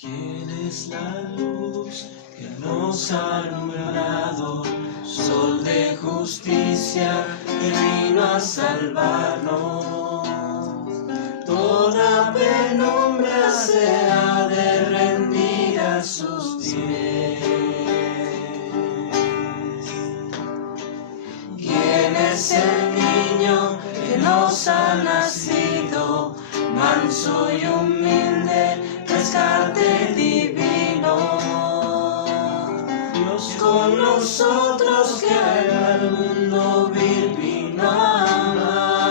¿Quién es la luz que nos ha alumbrado? Sol de justicia que vino a salvarnos. Toda penumbra se ha de rendir a sus pies. ¿Quién es el niño que nos ha nacido? Manso y humilde, rescate divino. Dios con nosotros que al mundo vino a amar.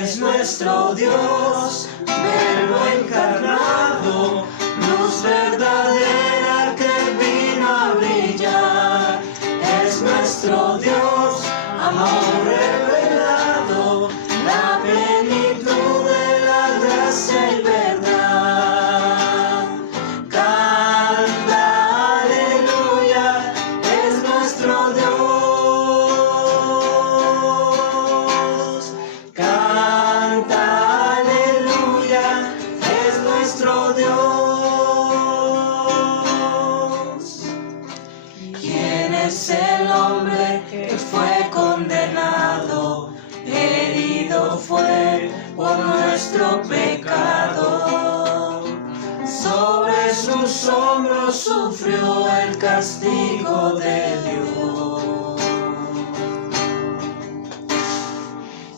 Es nuestro Dios, verbo encarnado, luz verdadera que vino a brillar. Es nuestro Dios, amor revelado, la plenitud de la gracia y verdad. Canta, aleluya, es nuestro Dios. Canta, aleluya, es nuestro Dios. ¿Quién es el hombre que fue condenado? Herido fue por nuestro pecado. Sobre sus hombros sufrió el castigo de Dios.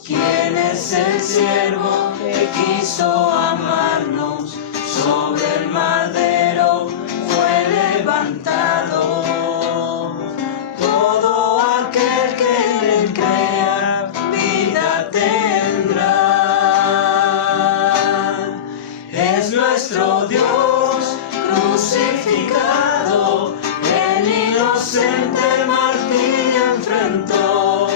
¿Quién es el siervo que quiso amarnos? Sobre el madero fue levantado. Todo aquel que en él crea vida tendrá. Es nuestro Dios crucificado, el inocente martirio enfrentó.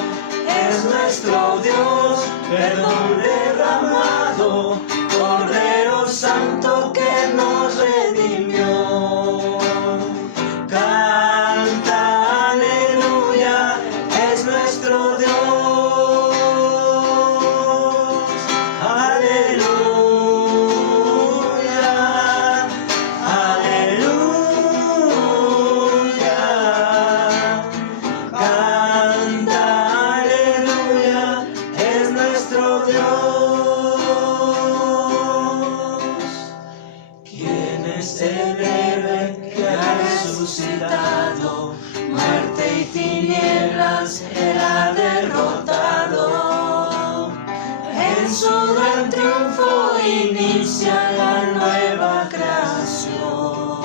Es nuestro Dios, perdón derramado, Cordero Santo que nos redimió. Canta, aleluya, es nuestro Dios. Aleluya, aleluya. Canta, aleluya, es nuestro Dios. ¿Quién es el héroe que ha resucitado? Muerte y tinieblas él ha derrotado. En su gran triunfo inicia la nueva creación.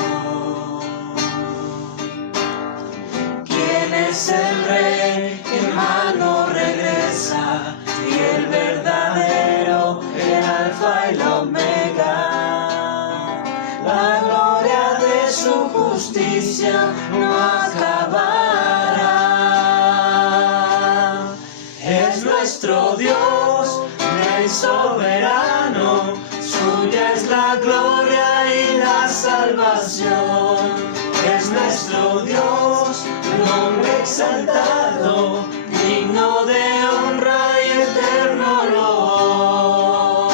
¿Quién es el rey que en mano regresa? Y el verdadero, el alfa y la omega. La gloria de su justicia no acabará. Es nuestro Dios, Rey soberano, suya es la gloria y la salvación. Es nuestro Dios, nombre exaltado, digno de honra y eterno honor.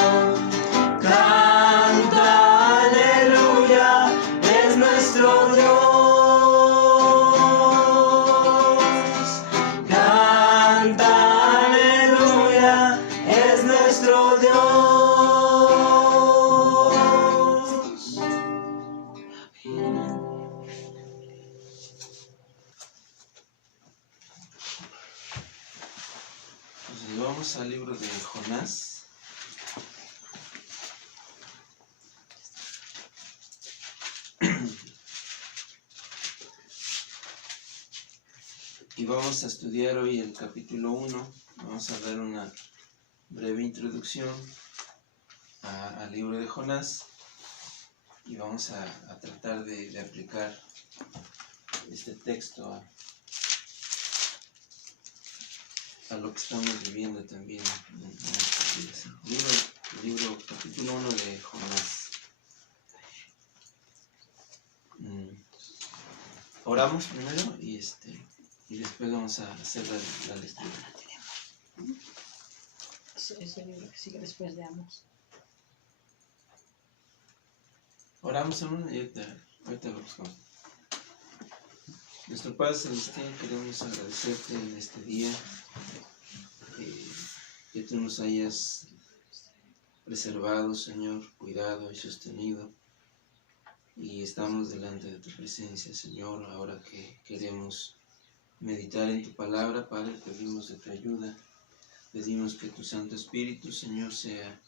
Canta, aleluya, es nuestro Dios. Canta, aleluya, es nuestro Dios. Entonces vamos al libro de Jonás. Y vamos a estudiar hoy el capítulo 1. Vamos a dar una breve introducción al libro de Jonás. Y vamos a tratar de aplicar este texto a lo que estamos viviendo también en estos días. Libro capítulo 1 de Jonás. Oramos primero y después vamos a hacer la lectura. Es el libro que sigue después de Amos. Oramos en un y ahorita lo buscamos. Nuestro Padre Celestial, queremos agradecerte en este día que tú nos hayas preservado, Señor, cuidado y sostenido. Y estamos delante de tu presencia, Señor, ahora que queremos meditar en tu palabra, Padre, pedimos de tu ayuda. Pedimos que tu Santo Espíritu, Señor, sea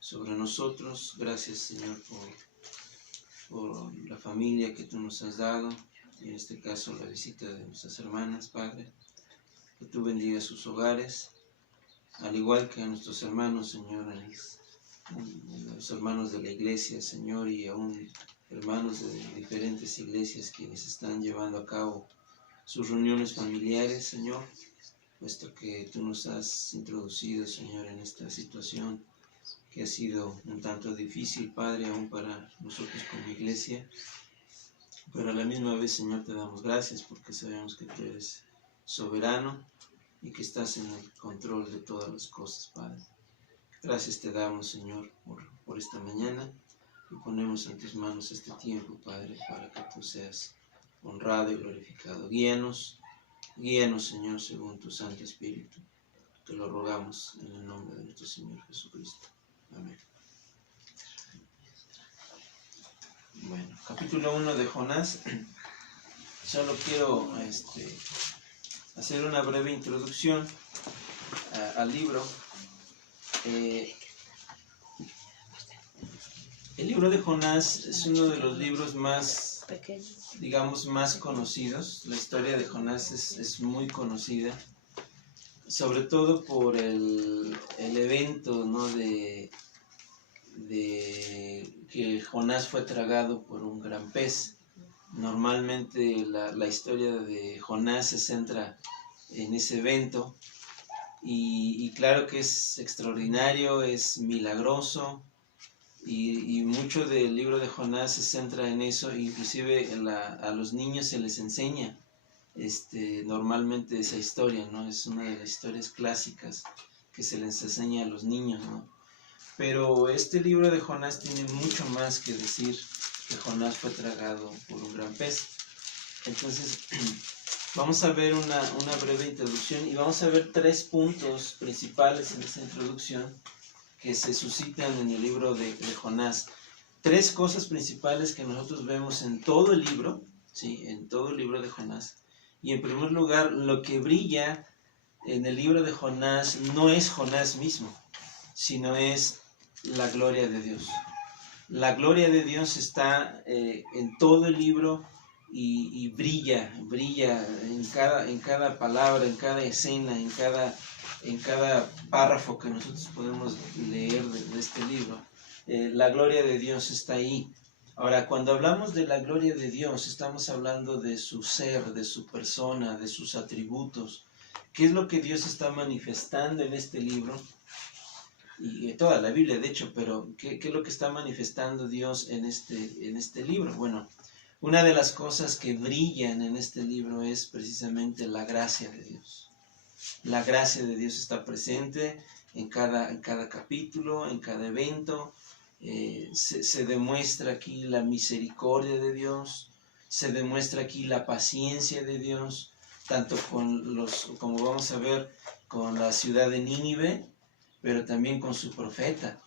sobre nosotros. Gracias, Señor, por la familia que tú nos has dado. En este caso, la visita de nuestras hermanas, Padre. Que tú bendigas sus hogares, al igual que a nuestros hermanos, Señor, los hermanos de la iglesia, Señor, y aún hermanos de diferentes iglesias quienes están llevando a cabo sus reuniones familiares, Señor, puesto que tú nos has introducido, Señor, en esta situación que ha sido un tanto difícil, Padre, aún para nosotros como iglesia, pero a la misma vez, Señor, te damos gracias porque sabemos que tú eres soberano y que estás en el control de todas las cosas, Padre. Gracias te damos, Señor, por esta mañana y ponemos en tus manos este tiempo, Padre, para que tú seas honrado y glorificado. Guíanos, Señor, según tu Santo Espíritu. Te lo rogamos en el nombre de nuestro Señor Jesucristo. Amén. Bueno, capítulo 1 de Jonás. Solo quiero hacer una breve introducción al libro. El libro de Jonás es uno de los libros más, digamos, más conocidos. La historia de Jonás es muy conocida, sobre todo por el evento, ¿no?, de que Jonás fue tragado por un gran pez. Normalmente la historia de Jonás se centra en ese evento y claro que es extraordinario, es milagroso y mucho del libro de Jonás se centra en eso. Inclusive a los niños se les enseña normalmente esa historia, ¿no? Es una de las historias clásicas que se les enseña a los niños, ¿no? Pero este libro de Jonás tiene mucho más que decir que Jonás fue tragado por un gran pez. Entonces, vamos a ver una breve introducción y vamos a ver 3 puntos principales en esta introducción que se suscitan en el libro de Jonás. 3 cosas principales que nosotros vemos en todo el libro, ¿sí?, en todo el libro de Jonás. Y en primer lugar, lo que brilla en el libro de Jonás no es Jonás mismo, sino es la gloria de Dios. La gloria de Dios está en todo el libro y brilla en cada palabra, en cada escena, en cada párrafo que nosotros podemos leer de este libro. La gloria de Dios está ahí. Ahora, cuando hablamos de la gloria de Dios, estamos hablando de su ser, de su persona, de sus atributos. ¿Qué es lo que Dios está manifestando en este libro? Y toda la Biblia, de hecho, pero ¿qué es lo que está manifestando Dios en este libro? Bueno, una de las cosas que brillan en este libro es precisamente la gracia de Dios. La gracia de Dios está presente en cada capítulo, en cada evento. Se demuestra aquí la misericordia de Dios, se demuestra aquí la paciencia de Dios, tanto como vamos a ver, con la ciudad de Nínive, pero también con su profeta.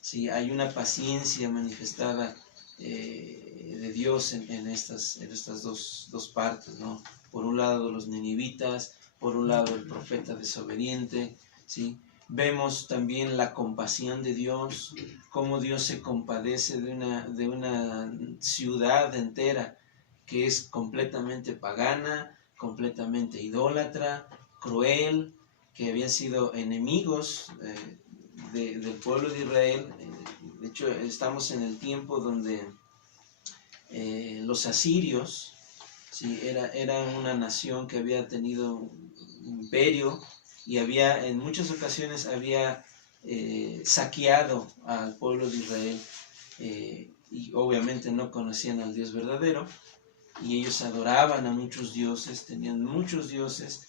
¿Sí? Hay una paciencia manifestada de Dios en estas dos partes, ¿no? Por un lado los ninivitas, por un lado el profeta desobediente, ¿sí? Vemos también la compasión de Dios, cómo Dios se compadece de una ciudad entera que es completamente pagana, completamente idólatra, cruel, que habían sido enemigos del pueblo de Israel. De hecho, estamos en el tiempo donde los asirios, ¿sí?, era una nación que había tenido un imperio y en muchas ocasiones había saqueado al pueblo de Israel y obviamente no conocían al Dios verdadero y ellos adoraban a muchos dioses, tenían muchos dioses.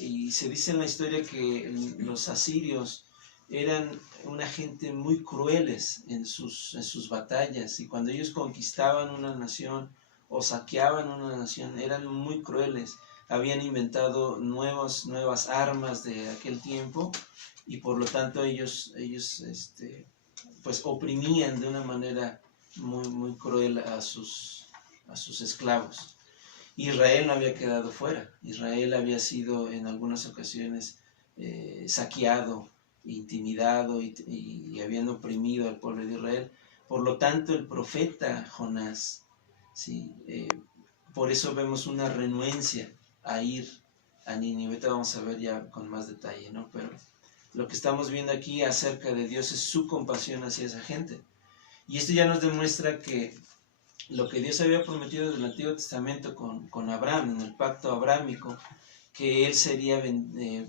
Y se dice en la historia que los asirios eran una gente muy crueles en sus batallas, y cuando ellos conquistaban una nación o saqueaban una nación, eran muy crueles. Habían inventado nuevas armas de aquel tiempo, y por lo tanto ellos pues oprimían de una manera muy cruel a sus esclavos. Israel no había quedado fuera. Israel había sido en algunas ocasiones saqueado, intimidado y habían oprimido al pueblo de Israel. Por lo tanto, el profeta Jonás, ¿sí? Por eso vemos una renuencia a ir a Nínive. Ahorita vamos a ver ya con más detalle, ¿no? Pero lo que estamos viendo aquí acerca de Dios es su compasión hacia esa gente. Y esto ya nos demuestra que lo que Dios había prometido en el Antiguo Testamento con Abraham, en el pacto abrámico, que él sería,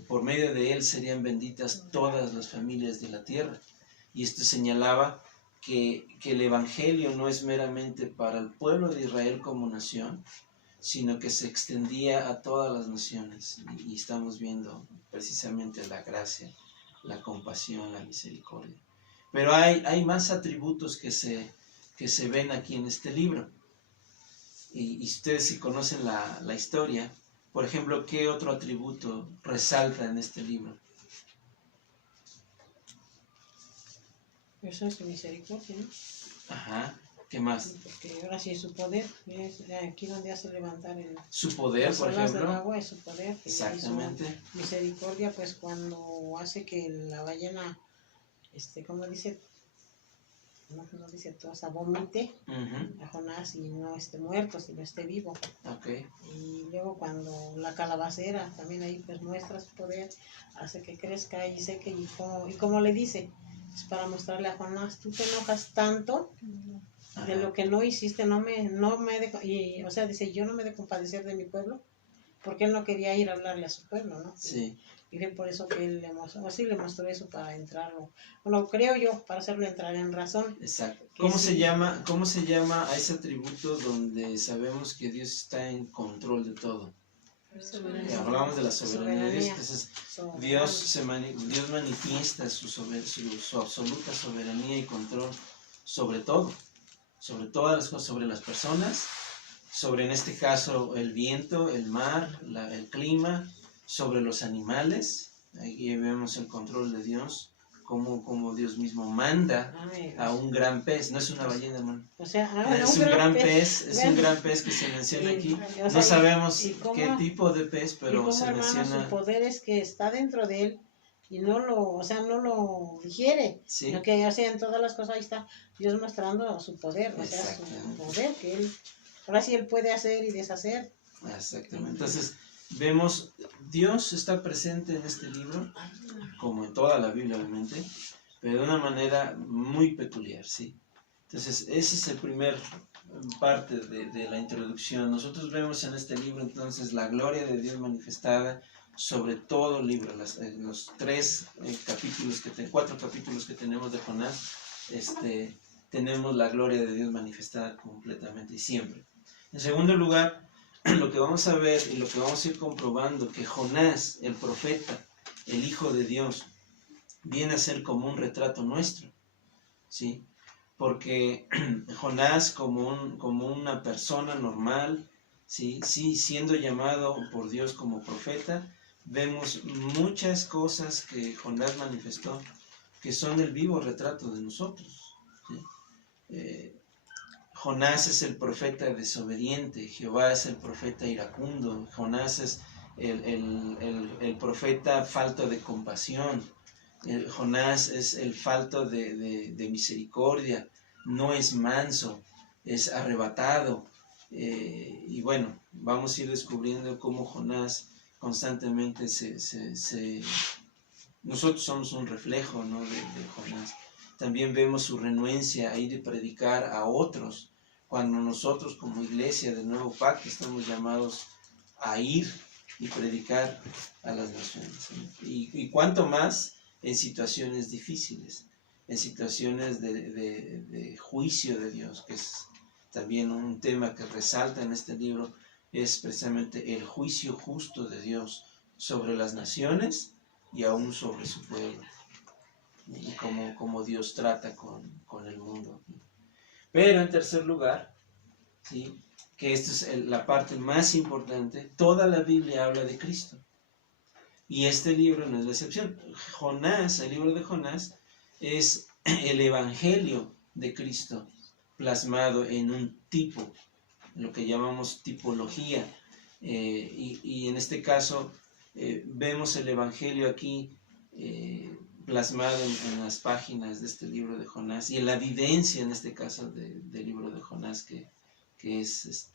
por medio de él serían benditas todas las familias de la tierra. Y esto señalaba que el Evangelio no es meramente para el pueblo de Israel como nación, sino que se extendía a todas las naciones. Y estamos viendo precisamente la gracia, la compasión, la misericordia. Pero hay más atributos que se ven aquí en este libro. Y ustedes, si conocen la historia, por ejemplo, ¿qué otro atributo resalta en este libro? Eso es su misericordia, ¿no? Ajá, ¿qué más? Porque ahora sí su poder, es aquí donde hace levantar su poder, por ejemplo. Del agua es su poder. Exactamente. Su misericordia, pues cuando hace que la ballena, ¿cómo dice? No dice todo, o sea, vomite a Jonás y no esté muerto, sino esté vivo. Okay. Y luego cuando la calabacera también ahí pues muestra su poder, hace que crezca y seque, y como le dice, es para mostrarle a Jonás, tú te enojas tanto de lo que no hiciste, o sea, dice, yo no me he de compadecer de mi pueblo, porque él no quería ir a hablarle a su pueblo, ¿no? Sí. Y fue por eso que él le mostró eso para entrarlo. Bueno, creo yo, para hacerlo entrar en razón. Exacto. ¿Cómo se llama a ese atributo donde sabemos que Dios está en control de todo? Hablamos de la soberanía de Dios. Entonces, Dios manifiesta su absoluta soberanía y control sobre todo, sobre todas las cosas, sobre las personas, sobre, en este caso, el viento, el mar, el clima, sobre los animales. Aquí vemos el control de Dios, como Dios mismo manda a un gran pez. No es una ballena, hermano. O sea, es un gran pez, es un gran pez que se menciona aquí. No sabemos qué tipo de pez, pero se menciona. Su poder es que está dentro de él y no lo digiere. Sí. Sino que, o sea, en todas las cosas ahí está Dios mostrando su poder, o sea, su poder que él, ahora sí él puede hacer y deshacer. Exactamente. Entonces, vemos, Dios está presente en este libro, como en toda la Biblia, obviamente, pero de una manera muy peculiar, ¿sí? Entonces, esa es la primera parte de la introducción. Nosotros vemos en este libro, entonces, la gloria de Dios manifestada sobre todo el libro. Los 4 capítulos que tenemos de Jonás, tenemos la gloria de Dios manifestada completamente y siempre. En segundo lugar, lo que vamos a ver y lo que vamos a ir comprobando, que Jonás, el profeta, el Hijo de Dios, viene a ser como un retrato nuestro, ¿sí? Porque Jonás, como una persona normal, ¿sí? Siendo llamado por Dios como profeta, vemos muchas cosas que Jonás manifestó, que son el vivo retrato de nosotros, ¿sí? Jonás es el profeta desobediente, Jehová es el profeta iracundo, Jonás es el profeta falto de compasión, Jonás es el falto de misericordia, no es manso, es arrebatado. Y bueno, vamos a ir descubriendo cómo Jonás constantemente nosotros somos un reflejo, ¿no?, de Jonás. También vemos su renuencia a ir y predicar a otros, cuando nosotros como iglesia del Nuevo Pacto estamos llamados a ir y predicar a las naciones. Y cuanto más en situaciones difíciles, en situaciones de juicio de Dios, que es también un tema que resalta en este libro, es precisamente el juicio justo de Dios sobre las naciones y aún sobre su pueblo. y cómo Dios trata con el mundo. Pero en tercer lugar, ¿sí?, que esta es la parte más importante, toda la Biblia habla de Cristo. Y este libro no es la excepción. Jonás, el libro de Jonás, es el evangelio de Cristo plasmado en un tipo, lo que llamamos tipología. Y en este caso vemos el evangelio aquí plasmado en las páginas de este libro de Jonás y en la vivencia en este caso del libro de Jonás que es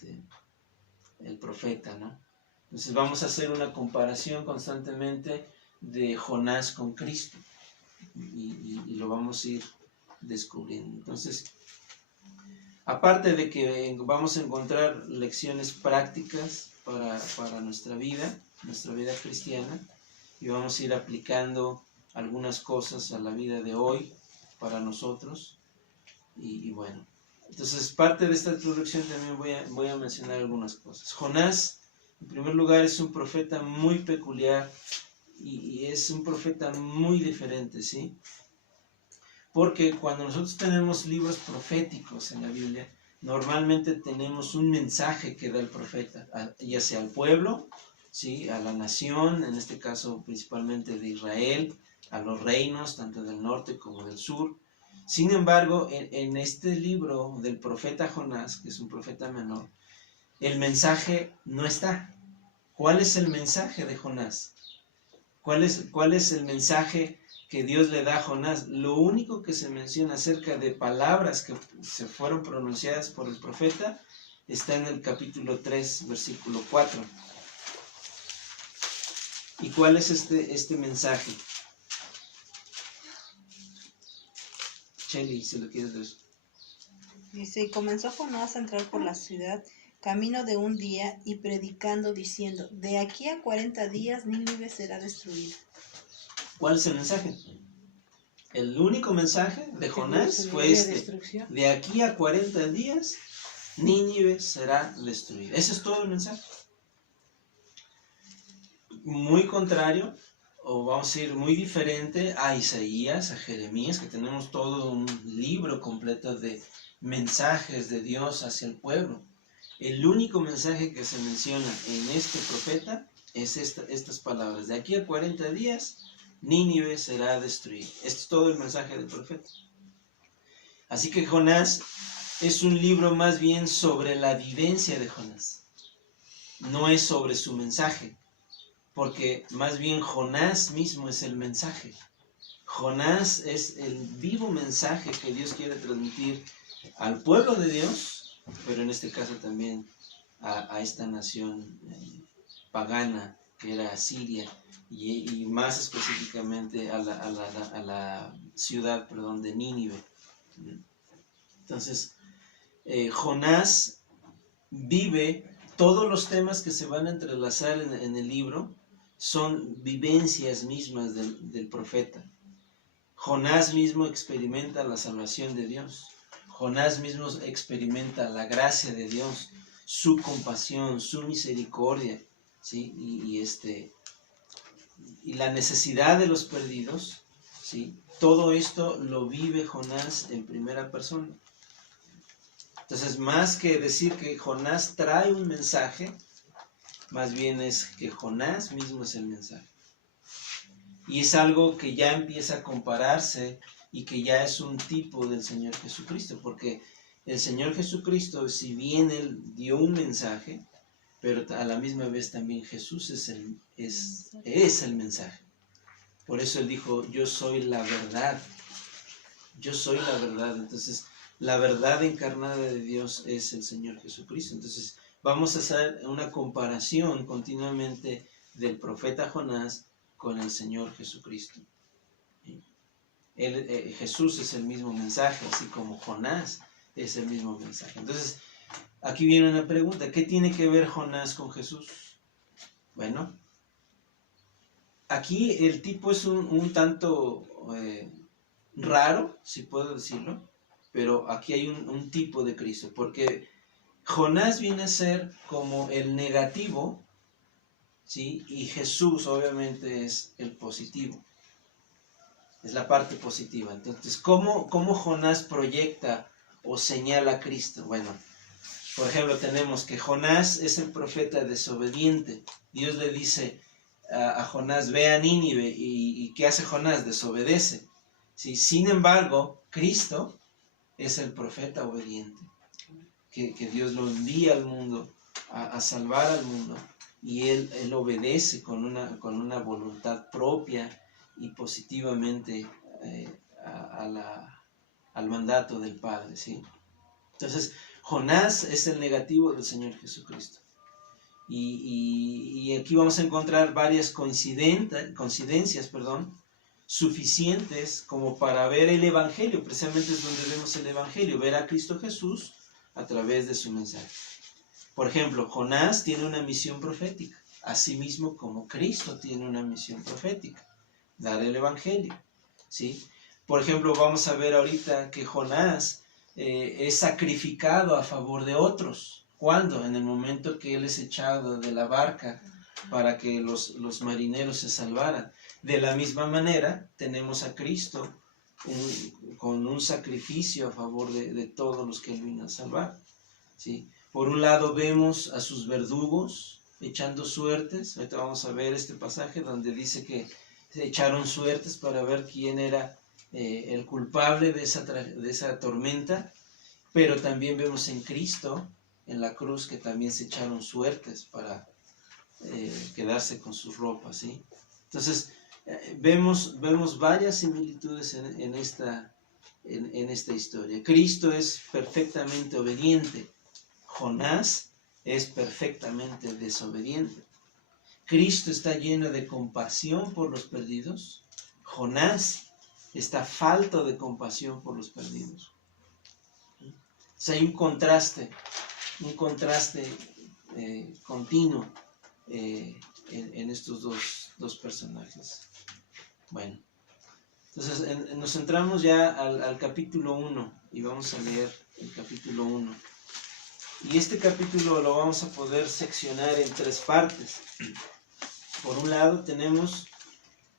el profeta, ¿no? Entonces vamos a hacer una comparación constantemente de Jonás con Cristo y lo vamos a ir descubriendo. Entonces, aparte de que vamos a encontrar lecciones prácticas para nuestra vida cristiana, y vamos a ir aplicando algunas cosas a la vida de hoy para nosotros, y bueno, entonces parte de esta introducción también voy a mencionar algunas cosas. Jonás, en primer lugar, es un profeta muy peculiar y es un profeta muy diferente, ¿sí? Porque cuando nosotros tenemos libros proféticos en la Biblia, normalmente tenemos un mensaje que da el profeta, ya sea al pueblo, ¿sí?, a la nación, en este caso principalmente de Israel, a los reinos, tanto del norte como del sur. Sin embargo, en este libro del profeta Jonás, que es un profeta menor, el mensaje no está. ¿Cuál es el mensaje de Jonás? ¿Cuál es el mensaje que Dios le da a Jonás? Lo único que se menciona acerca de palabras que se fueron pronunciadas por el profeta está en el capítulo 3, versículo 4. ¿Y cuál es este mensaje? Shelly, si lo quieres ver. Dice, y comenzó Jonás a entrar por la ciudad, camino de un día, y predicando, diciendo, de aquí a 40 días Nínive será destruida. ¿Cuál es el mensaje? El único mensaje de Jonás fue de aquí a 40 días Nínive será destruida. Ese es todo el mensaje. Muy contrario, o vamos a ir muy diferente a Isaías, a Jeremías, que tenemos todo un libro completo de mensajes de Dios hacia el pueblo. El único mensaje que se menciona en este profeta es estas palabras: de aquí a 40 días Nínive será destruida. Este es todo el mensaje del profeta. Así que Jonás es un libro más bien sobre la vivencia de Jonás. No es sobre su mensaje, porque más bien Jonás mismo es el mensaje. Jonás es el vivo mensaje que Dios quiere transmitir al pueblo de Dios, pero en este caso también a esta nación pagana que era Asiria, y más específicamente a la ciudad, de Nínive. Entonces, Jonás vive todos los temas que se van a entrelazar en el libro, son vivencias mismas del profeta. Jonás mismo experimenta la salvación de Dios. Jonás mismo experimenta la gracia de Dios, su compasión, su misericordia, ¿sí? Y la necesidad de los perdidos, ¿sí? Todo esto lo vive Jonás en primera persona. Entonces, más que decir que Jonás trae un mensaje, más bien es que Jonás mismo es el mensaje. Y es algo que ya empieza a compararse y que ya es un tipo del Señor Jesucristo, porque el Señor Jesucristo, si bien Él dio un mensaje, pero a la misma vez también Jesús es el mensaje. Por eso Él dijo, yo soy la verdad. Yo soy la verdad. Entonces, la verdad encarnada de Dios es el Señor Jesucristo. Entonces, vamos a hacer una comparación continuamente del profeta Jonás con el Señor Jesucristo. Jesús es el mismo mensaje, así como Jonás es el mismo mensaje. Entonces, aquí viene una pregunta: ¿qué tiene que ver Jonás con Jesús? Bueno, aquí el tipo es un tanto raro, si puedo decirlo, pero aquí hay un tipo de Cristo, porque Jonás viene a ser como el negativo, ¿sí? Y Jesús obviamente es el positivo. Es la parte positiva. Entonces, ¿cómo Jonás proyecta o señala a Cristo? Bueno, por ejemplo, tenemos que Jonás es el profeta desobediente. Dios le dice a Jonás, ve a Nínive, y ¿qué hace Jonás? Desobedece. ¿Sí? Sin embargo, Cristo es el profeta obediente, que Dios lo envía al mundo a salvar al mundo, y él obedece con una voluntad propia y positivamente al mandato del Padre, ¿sí? Entonces, Jonás es el negativo del Señor Jesucristo. Y aquí vamos a encontrar varias coincidencias, suficientes como para ver el Evangelio. Precisamente es donde vemos el Evangelio, ver a Cristo Jesús a través de su mensaje. Por ejemplo, Jonás tiene una misión profética, así mismo como Cristo tiene una misión profética, dar el Evangelio, ¿sí? Por ejemplo, vamos a ver ahorita que Jonás es sacrificado a favor de otros. ¿Cuándo? En el momento que él es echado de la barca para que los marineros se salvaran. De la misma manera, tenemos a Cristo con un sacrificio a favor de todos los que él vino a salvar, ¿sí? Por un lado vemos a sus verdugos echando suertes. Ahorita vamos a ver este pasaje donde dice que se echaron suertes para ver quién era el culpable de esa tormenta. Pero también vemos en Cristo, en la cruz, que también se echaron suertes para quedarse con sus ropas, ¿sí? Entonces, vemos varias similitudes en esta historia. Cristo es perfectamente obediente. Jonás es perfectamente desobediente. Cristo está lleno de compasión por los perdidos. Jonás está falto de compasión por los perdidos. O sea, hay un contraste continuo en estos dos personajes. Bueno, entonces nos centramos ya al capítulo 1 y vamos a leer el capítulo 1. Y este capítulo lo vamos a poder seccionar en 3 partes. Por un lado tenemos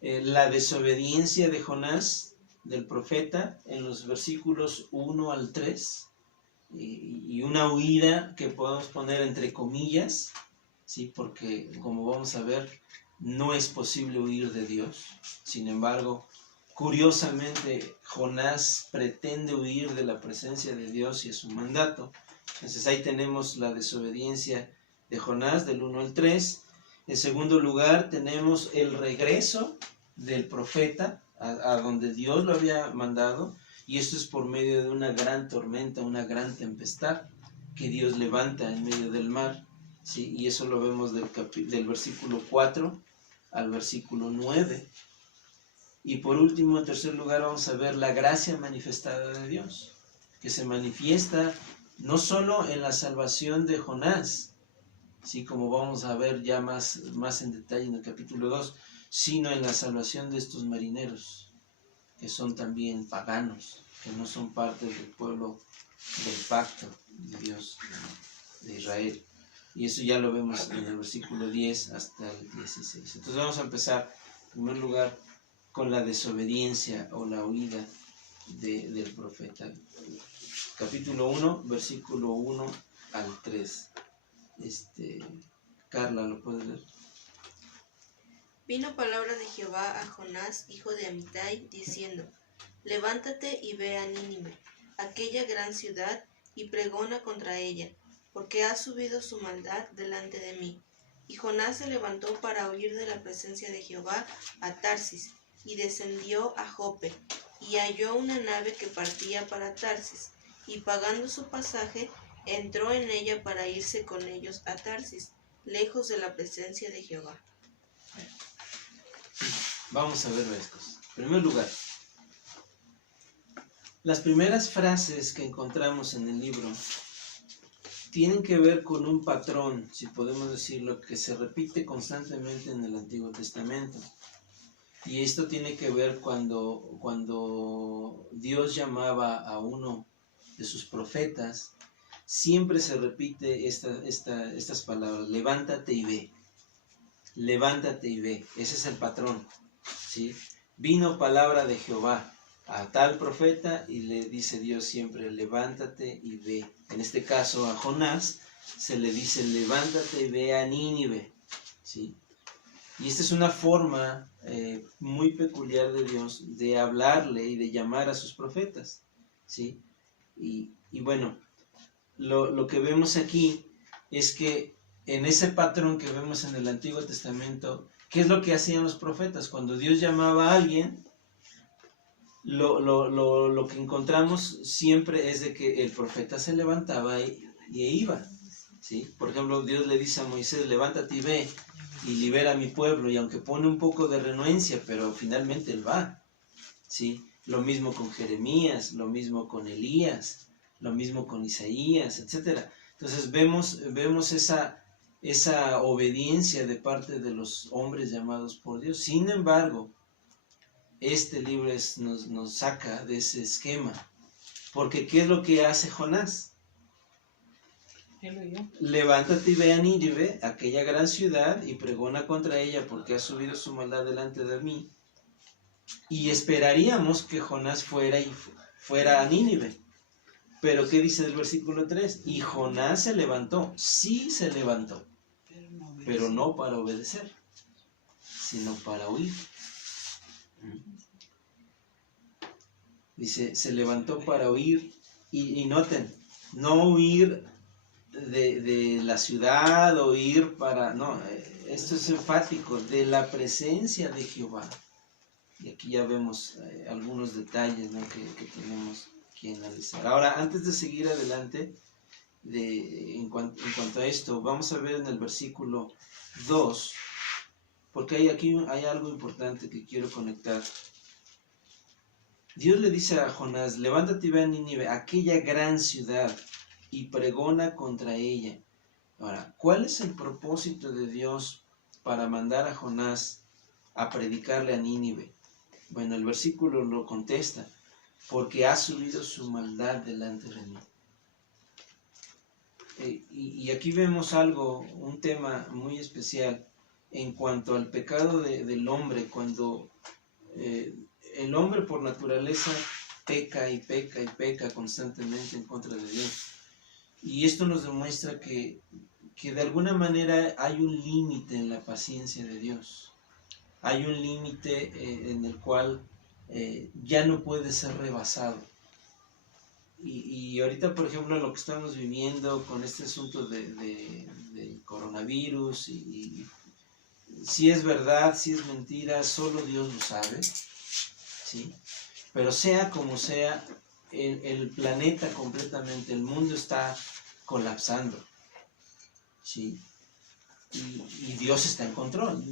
la desobediencia de Jonás, del profeta, en los versículos 1 al 3, y una huida que podemos poner entre comillas, ¿sí? Porque como vamos a ver, no es posible huir de Dios. Sin embargo, curiosamente, Jonás pretende huir de la presencia de Dios y de su mandato. Entonces ahí tenemos la desobediencia de Jonás del 1 al 3. En segundo lugar tenemos el regreso del profeta a donde Dios lo había mandado, y esto es por medio de una gran tormenta, una gran tempestad que Dios levanta en medio del mar, ¿sí? Y eso lo vemos del versículo 4 al versículo 9. Y por último, en tercer lugar, vamos a ver la gracia manifestada de Dios, que se manifiesta no solo en la salvación de Jonás, ¿sí? Como vamos a ver ya más en detalle en el capítulo 2, sino en la salvación de estos marineros, que son también paganos, que no son parte del pueblo del pacto de Dios, de Israel. Y eso ya lo vemos en el versículo 10 hasta el 16. Entonces vamos a empezar, en primer lugar, con la desobediencia o la huida del profeta. Capítulo 1, versículo 1 al 3. Carla, ¿lo puedes leer? Vino palabra de Jehová a Jonás, hijo de Amitai, diciendo: Levántate y ve a Nínive, aquella gran ciudad, y pregona contra ella, porque ha subido su maldad delante de mí. Y Jonás se levantó para huir de la presencia de Jehová a Tarsis, y descendió a Jope, y halló una nave que partía para Tarsis, y pagando su pasaje, entró en ella para irse con ellos a Tarsis, lejos de la presencia de Jehová. Vamos a ver varias cosas. En primer lugar, las primeras frases que encontramos en el libro tienen que ver con un patrón, si podemos decirlo, que se repite constantemente en el Antiguo Testamento. Y esto tiene que ver cuando Dios llamaba a uno de sus profetas, siempre se repite estas palabras: levántate y ve. Levántate y ve. Ese es el patrón, ¿sí? vino palabra de Jehová a tal profeta y le dice Dios siempre, levántate y ve. En este caso a Jonás se le dice, levántate y ve a Nínive, ¿sí? Y esta es una forma muy peculiar de Dios de hablarle y de llamar a sus profetas, ¿sí? Y bueno, lo que vemos aquí es que en ese patrón que vemos en el Antiguo Testamento, ¿qué es lo que hacían los profetas? Cuando Dios llamaba a alguien, lo que encontramos siempre es de que el profeta se levantaba y iba, ¿sí? Por ejemplo, Dios le dice a Moisés, levántate y ve y libera a mi pueblo, y aunque pone un poco de renuencia, pero finalmente él va, ¿sí? Lo mismo con Jeremías, lo mismo con Elías, lo mismo con Isaías, etc. Entonces vemos esa obediencia de parte de los hombres llamados por Dios. Sin embargo, este libro nos saca de ese esquema, porque ¿qué es lo que hace Jonás? Levántate y ve a Nínive, aquella gran ciudad, y pregona contra ella, porque ha subido su maldad delante de mí. Y esperaríamos que Jonás fuera a Nínive. Pero ¿qué dice el versículo 3? Y Jonás se levantó, sí se levantó, pero no para obedecer, sino para huir. Dice, se levantó para huir, y noten, no huir de la ciudad o ir para, no, esto es enfático, de la presencia de Jehová. Y aquí ya vemos algunos detalles, ¿no?, que tenemos que analizar. Ahora, antes de seguir adelante, en cuanto a esto, vamos a ver en el versículo 2, porque aquí hay algo importante que quiero conectar. Dios le dice a Jonás, levántate y ve a Nínive, aquella gran ciudad, y pregona contra ella. Ahora, ¿cuál es el propósito de Dios para mandar a Jonás a predicarle a Nínive? Bueno, el versículo lo contesta, porque ha subido su maldad delante de mí. Y aquí vemos un tema muy especial en cuanto al pecado del hombre, cuando el hombre por naturaleza peca y peca y peca constantemente en contra de Dios. Y esto nos demuestra que de alguna manera hay un límite en la paciencia de Dios. Hay un límite en el cual ya no puede ser rebasado. Y ahorita, por ejemplo, lo que estamos viviendo con este asunto del coronavirus, y si es verdad, si es mentira, solo Dios lo sabe, ¿sí? Pero sea como sea, el planeta completamente, el mundo está colapsando, ¿sí? Y Dios está en control.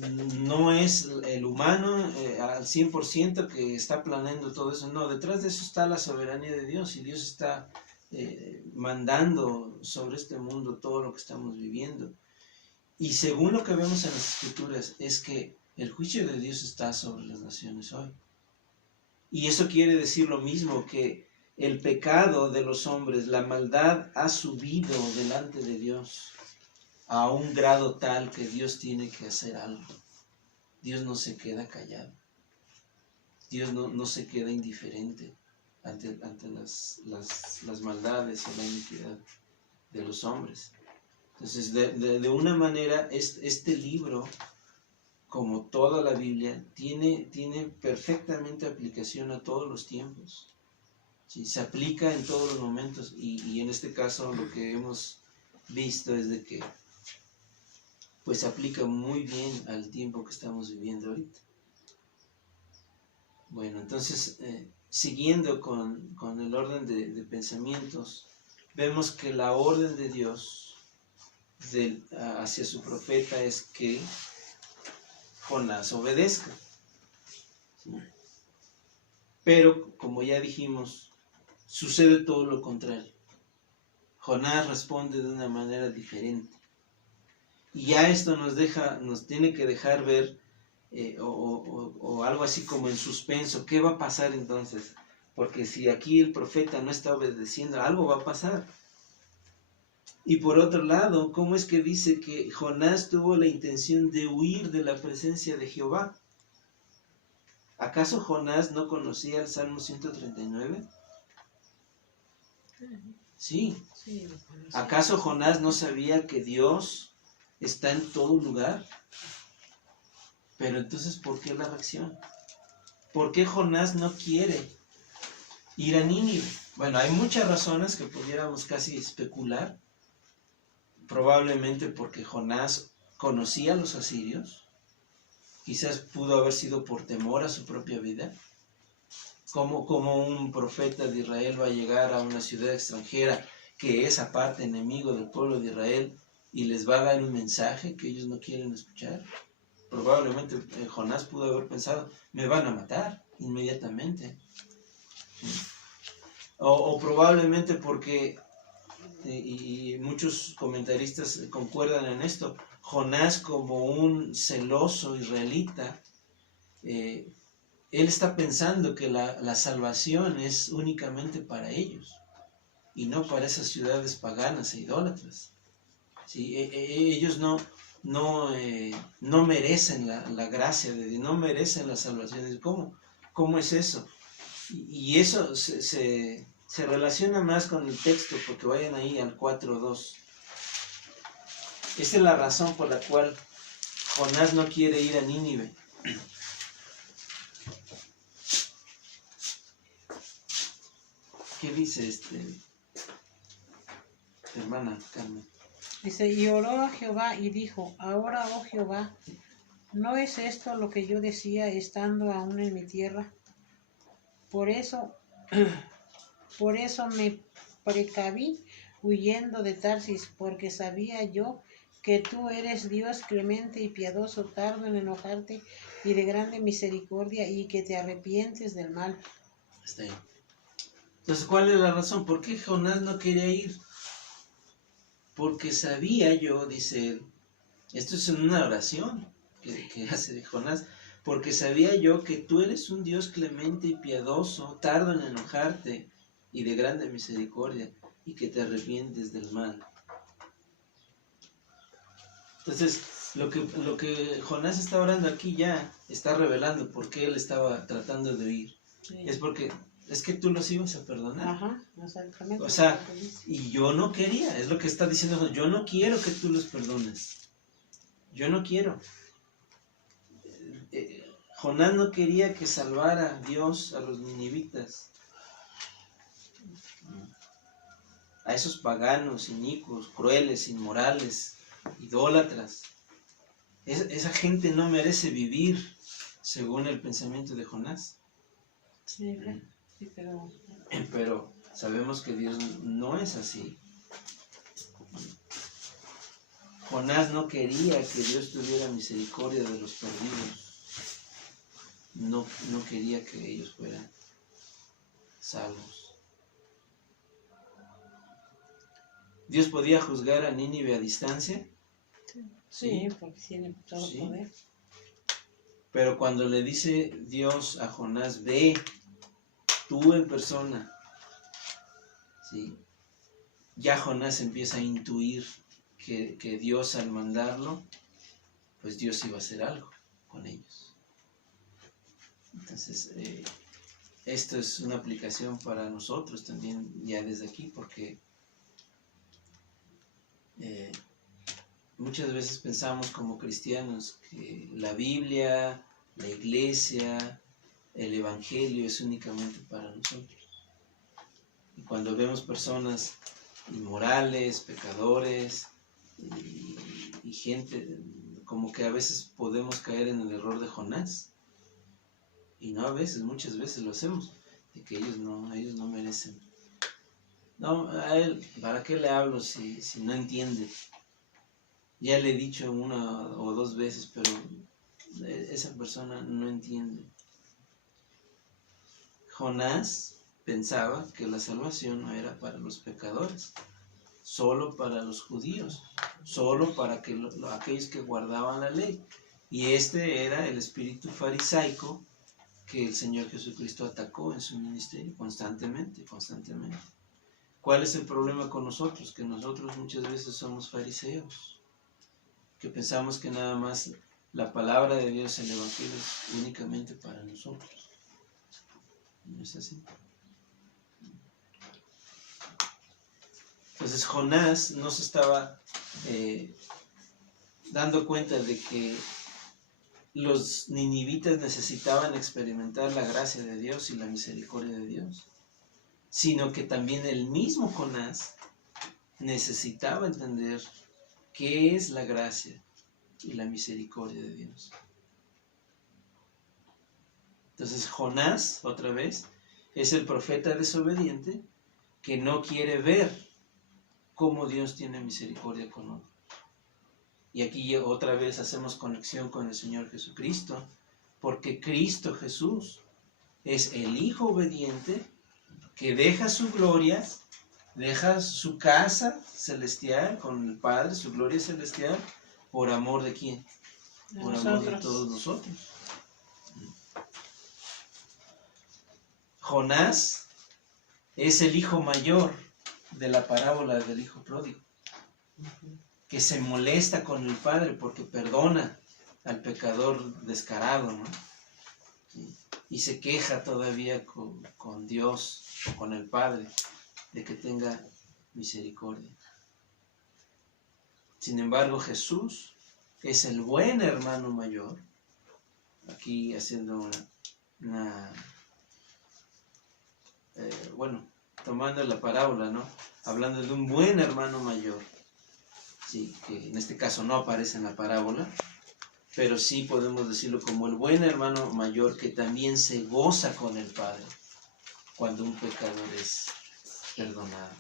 No es el humano al 100% que está planeando todo eso. No, detrás de eso está la soberanía de Dios, y Dios está mandando sobre este mundo todo lo que estamos viviendo. Y según lo que vemos en las Escrituras, es que el juicio de Dios está sobre las naciones hoy. Y eso quiere decir lo mismo, que el pecado de los hombres, la maldad, ha subido delante de Dios a un grado tal que Dios tiene que hacer algo. Dios no se queda callado. Dios no se queda indiferente ante las maldades y la iniquidad de los hombres. Entonces, de una manera, este libro, como toda la Biblia, tiene perfectamente aplicación a todos los tiempos. ¿Sí? Se aplica en todos los momentos, y en este caso lo que hemos visto es de que pues se aplica muy bien al tiempo que estamos viviendo ahorita. Bueno, entonces, siguiendo con el orden de pensamientos, vemos que la orden de Dios hacia su profeta es que Jonás obedezca. ¿Sí? Pero, como ya dijimos, sucede todo lo contrario. Jonás responde de una manera diferente. Y ya esto nos tiene que dejar ver, o algo así como en suspenso, ¿qué va a pasar entonces? Porque si aquí el profeta no está obedeciendo, algo va a pasar. Y por otro lado, ¿cómo es que dice que Jonás tuvo la intención de huir de la presencia de Jehová? ¿Acaso Jonás no conocía el Salmo 139? Sí. Sí, lo conocí. ¿Acaso Jonás no sabía que Dios está en todo lugar? Pero entonces, ¿por qué la reacción? ¿Por qué Jonás no quiere ir a Nínive? Bueno, hay muchas razones que pudiéramos casi especular. Probablemente porque Jonás conocía a los asirios. Quizás pudo haber sido por temor a su propia vida. ¿Cómo un profeta de Israel va a llegar a una ciudad extranjera que es aparte enemigo del pueblo de Israel y les va a dar un mensaje que ellos no quieren escuchar? Probablemente Jonás pudo haber pensado, me van a matar inmediatamente. O probablemente porque, y muchos comentaristas concuerdan en esto, Jonás como un celoso israelita, él está pensando que la salvación es únicamente para ellos y no para esas ciudades paganas e idólatras. ¿Sí? Ellos no merecen la gracia de Dios, no merecen la salvación. ¿Cómo es eso? Y eso se relaciona más con el texto, porque vayan ahí al 4:2. Esa es la razón por la cual Jonás no quiere ir a Nínive. ¿Qué dice hermana Carmen? Dice, y oró a Jehová y dijo, ahora, oh Jehová, ¿no es esto lo que yo decía estando aún en mi tierra? Por eso me precaví huyendo de Tarsis, porque sabía yo que tú eres Dios clemente y piadoso, tardo en enojarte y de grande misericordia, y que te arrepientes del mal. Está ahí. Entonces, ¿cuál es la razón? ¿Por qué Jonás no quería ir? Porque sabía yo, dice él, esto es una oración que hace de Jonás, porque sabía yo que tú eres un Dios clemente y piadoso, tardo en enojarte y de grande misericordia, y que te arrepientes del mal. Entonces, lo que Jonás está orando aquí ya está revelando por qué él estaba tratando de huir. Sí. Es que tú los ibas a perdonar. Ajá, exactamente. O sea, y yo no quería, es lo que está diciendo, yo no quiero que tú los perdones. Yo no quiero. Jonás no quería que salvara Dios a los ninivitas, a esos paganos, inicuos, crueles, inmorales, idólatras. Esa gente no merece vivir según el pensamiento de Jonás. Sí, sí, Pero sabemos que Dios no es así. Jonás no quería que Dios tuviera misericordia de los perdidos. No quería que ellos fueran salvos. ¿Dios podía juzgar a Nínive a distancia? Sí, porque tiene todo Sí. poder. Pero cuando le dice Dios a Jonás, ve, tú en persona, ¿sí? Ya Jonás empieza a intuir que Dios al mandarlo, pues Dios iba a hacer algo con ellos. Entonces, esto es una aplicación para nosotros también ya desde aquí, porque muchas veces pensamos como cristianos que la Biblia, la iglesia, el evangelio es únicamente para nosotros. Y cuando vemos personas inmorales, pecadores y gente, como que a veces podemos caer en el error de Jonás. Y no a veces, muchas veces lo hacemos, de que ellos no merecen. No, a él, ¿para qué le hablo si no entiende? Ya le he dicho una o dos veces, pero esa persona no entiende. Jonás pensaba que la salvación no era para los pecadores, solo para los judíos, solo para aquellos que guardaban la ley. Y este era el espíritu farisaico que el Señor Jesucristo atacó en su ministerio constantemente. ¿Cuál es el problema con nosotros? Que nosotros muchas veces somos fariseos, que pensamos que nada más la palabra de Dios, el Evangelio, es únicamente para nosotros. ¿No es así? Entonces Jonás no se estaba dando cuenta de que los ninivitas necesitaban experimentar la gracia de Dios y la misericordia de Dios, sino que también el mismo Jonás necesitaba entender qué es la gracia y la misericordia de Dios. Entonces Jonás, otra vez, es el profeta desobediente que no quiere ver cómo Dios tiene misericordia con nosotros. Y aquí otra vez hacemos conexión con el Señor Jesucristo, porque Cristo Jesús es el Hijo obediente que deja su gloria, deja su casa celestial con el Padre, su gloria celestial, por amor de ¿quién? Por amor de todos nosotros. Jonás es el hijo mayor de la parábola del hijo pródigo, que se molesta con el Padre porque perdona al pecador descarado, ¿no? Y se queja todavía con Dios, con el Padre, de que tenga misericordia. Sin embargo, Jesús es el buen hermano mayor, aquí haciendo tomando la parábola, ¿no? Hablando de un buen hermano mayor, sí, que en este caso no aparece en la parábola, pero sí podemos decirlo como el buen hermano mayor que también se goza con el Padre cuando un pecador es perdonado.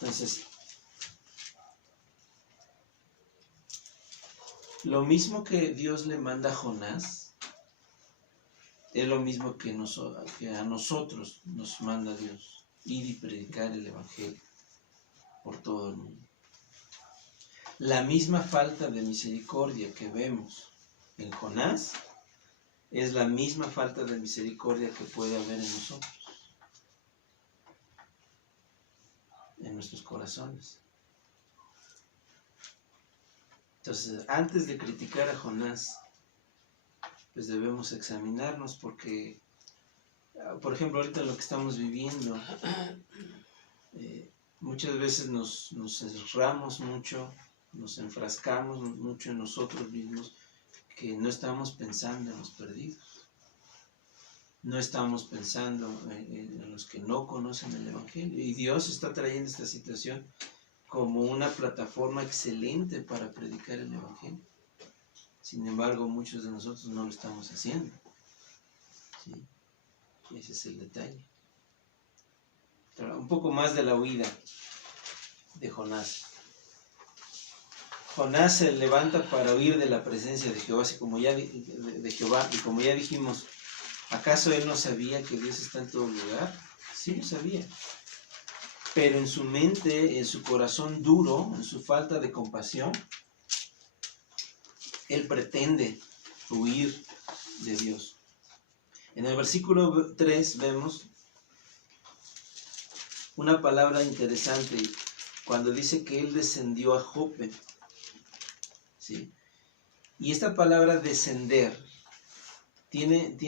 Entonces, lo mismo que Dios le manda a Jonás, es lo mismo que a nosotros nos manda Dios, ir y predicar el Evangelio por todo el mundo. La misma falta de misericordia que vemos en Jonás es la misma falta de misericordia que puede haber en nosotros, en nuestros corazones. Entonces, antes de criticar a Jonás, pues debemos examinarnos porque, por ejemplo, ahorita lo que estamos viviendo, muchas veces nos encerramos mucho, nos enfrascamos mucho en nosotros mismos, que no estamos pensando en los perdidos, no estamos pensando en los que no conocen el Evangelio, y Dios está trayendo esta situación como una plataforma excelente para predicar el Evangelio. Sin embargo, muchos de nosotros no lo estamos haciendo, ¿sí? Ese es el detalle. Pero un poco más de la huida de Jonás. Jonás se levanta para huir de la presencia de Jehová, así como ya de Jehová, y como ya dijimos, ¿acaso él no sabía que Dios está en todo lugar? Sí lo sabía. Pero en su mente, en su corazón duro, en su falta de compasión, él pretende huir de Dios. En el versículo 3 vemos una palabra interesante cuando dice que él descendió a Jope, ¿sí? Y esta palabra descender tiene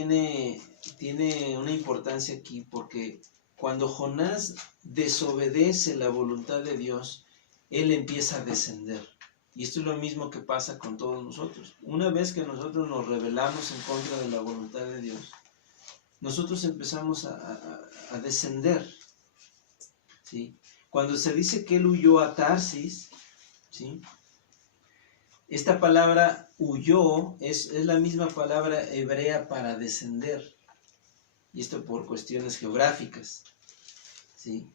una importancia aquí, porque cuando Jonás desobedece la voluntad de Dios, él empieza a descender. Y esto es lo mismo que pasa con todos nosotros. Una vez que nosotros nos rebelamos en contra de la voluntad de Dios, nosotros empezamos a descender, ¿sí? Cuando se dice que él huyó a Tarsis, ¿sí? Esta palabra huyó es la misma palabra hebrea para descender, y esto por cuestiones geográficas, ¿sí?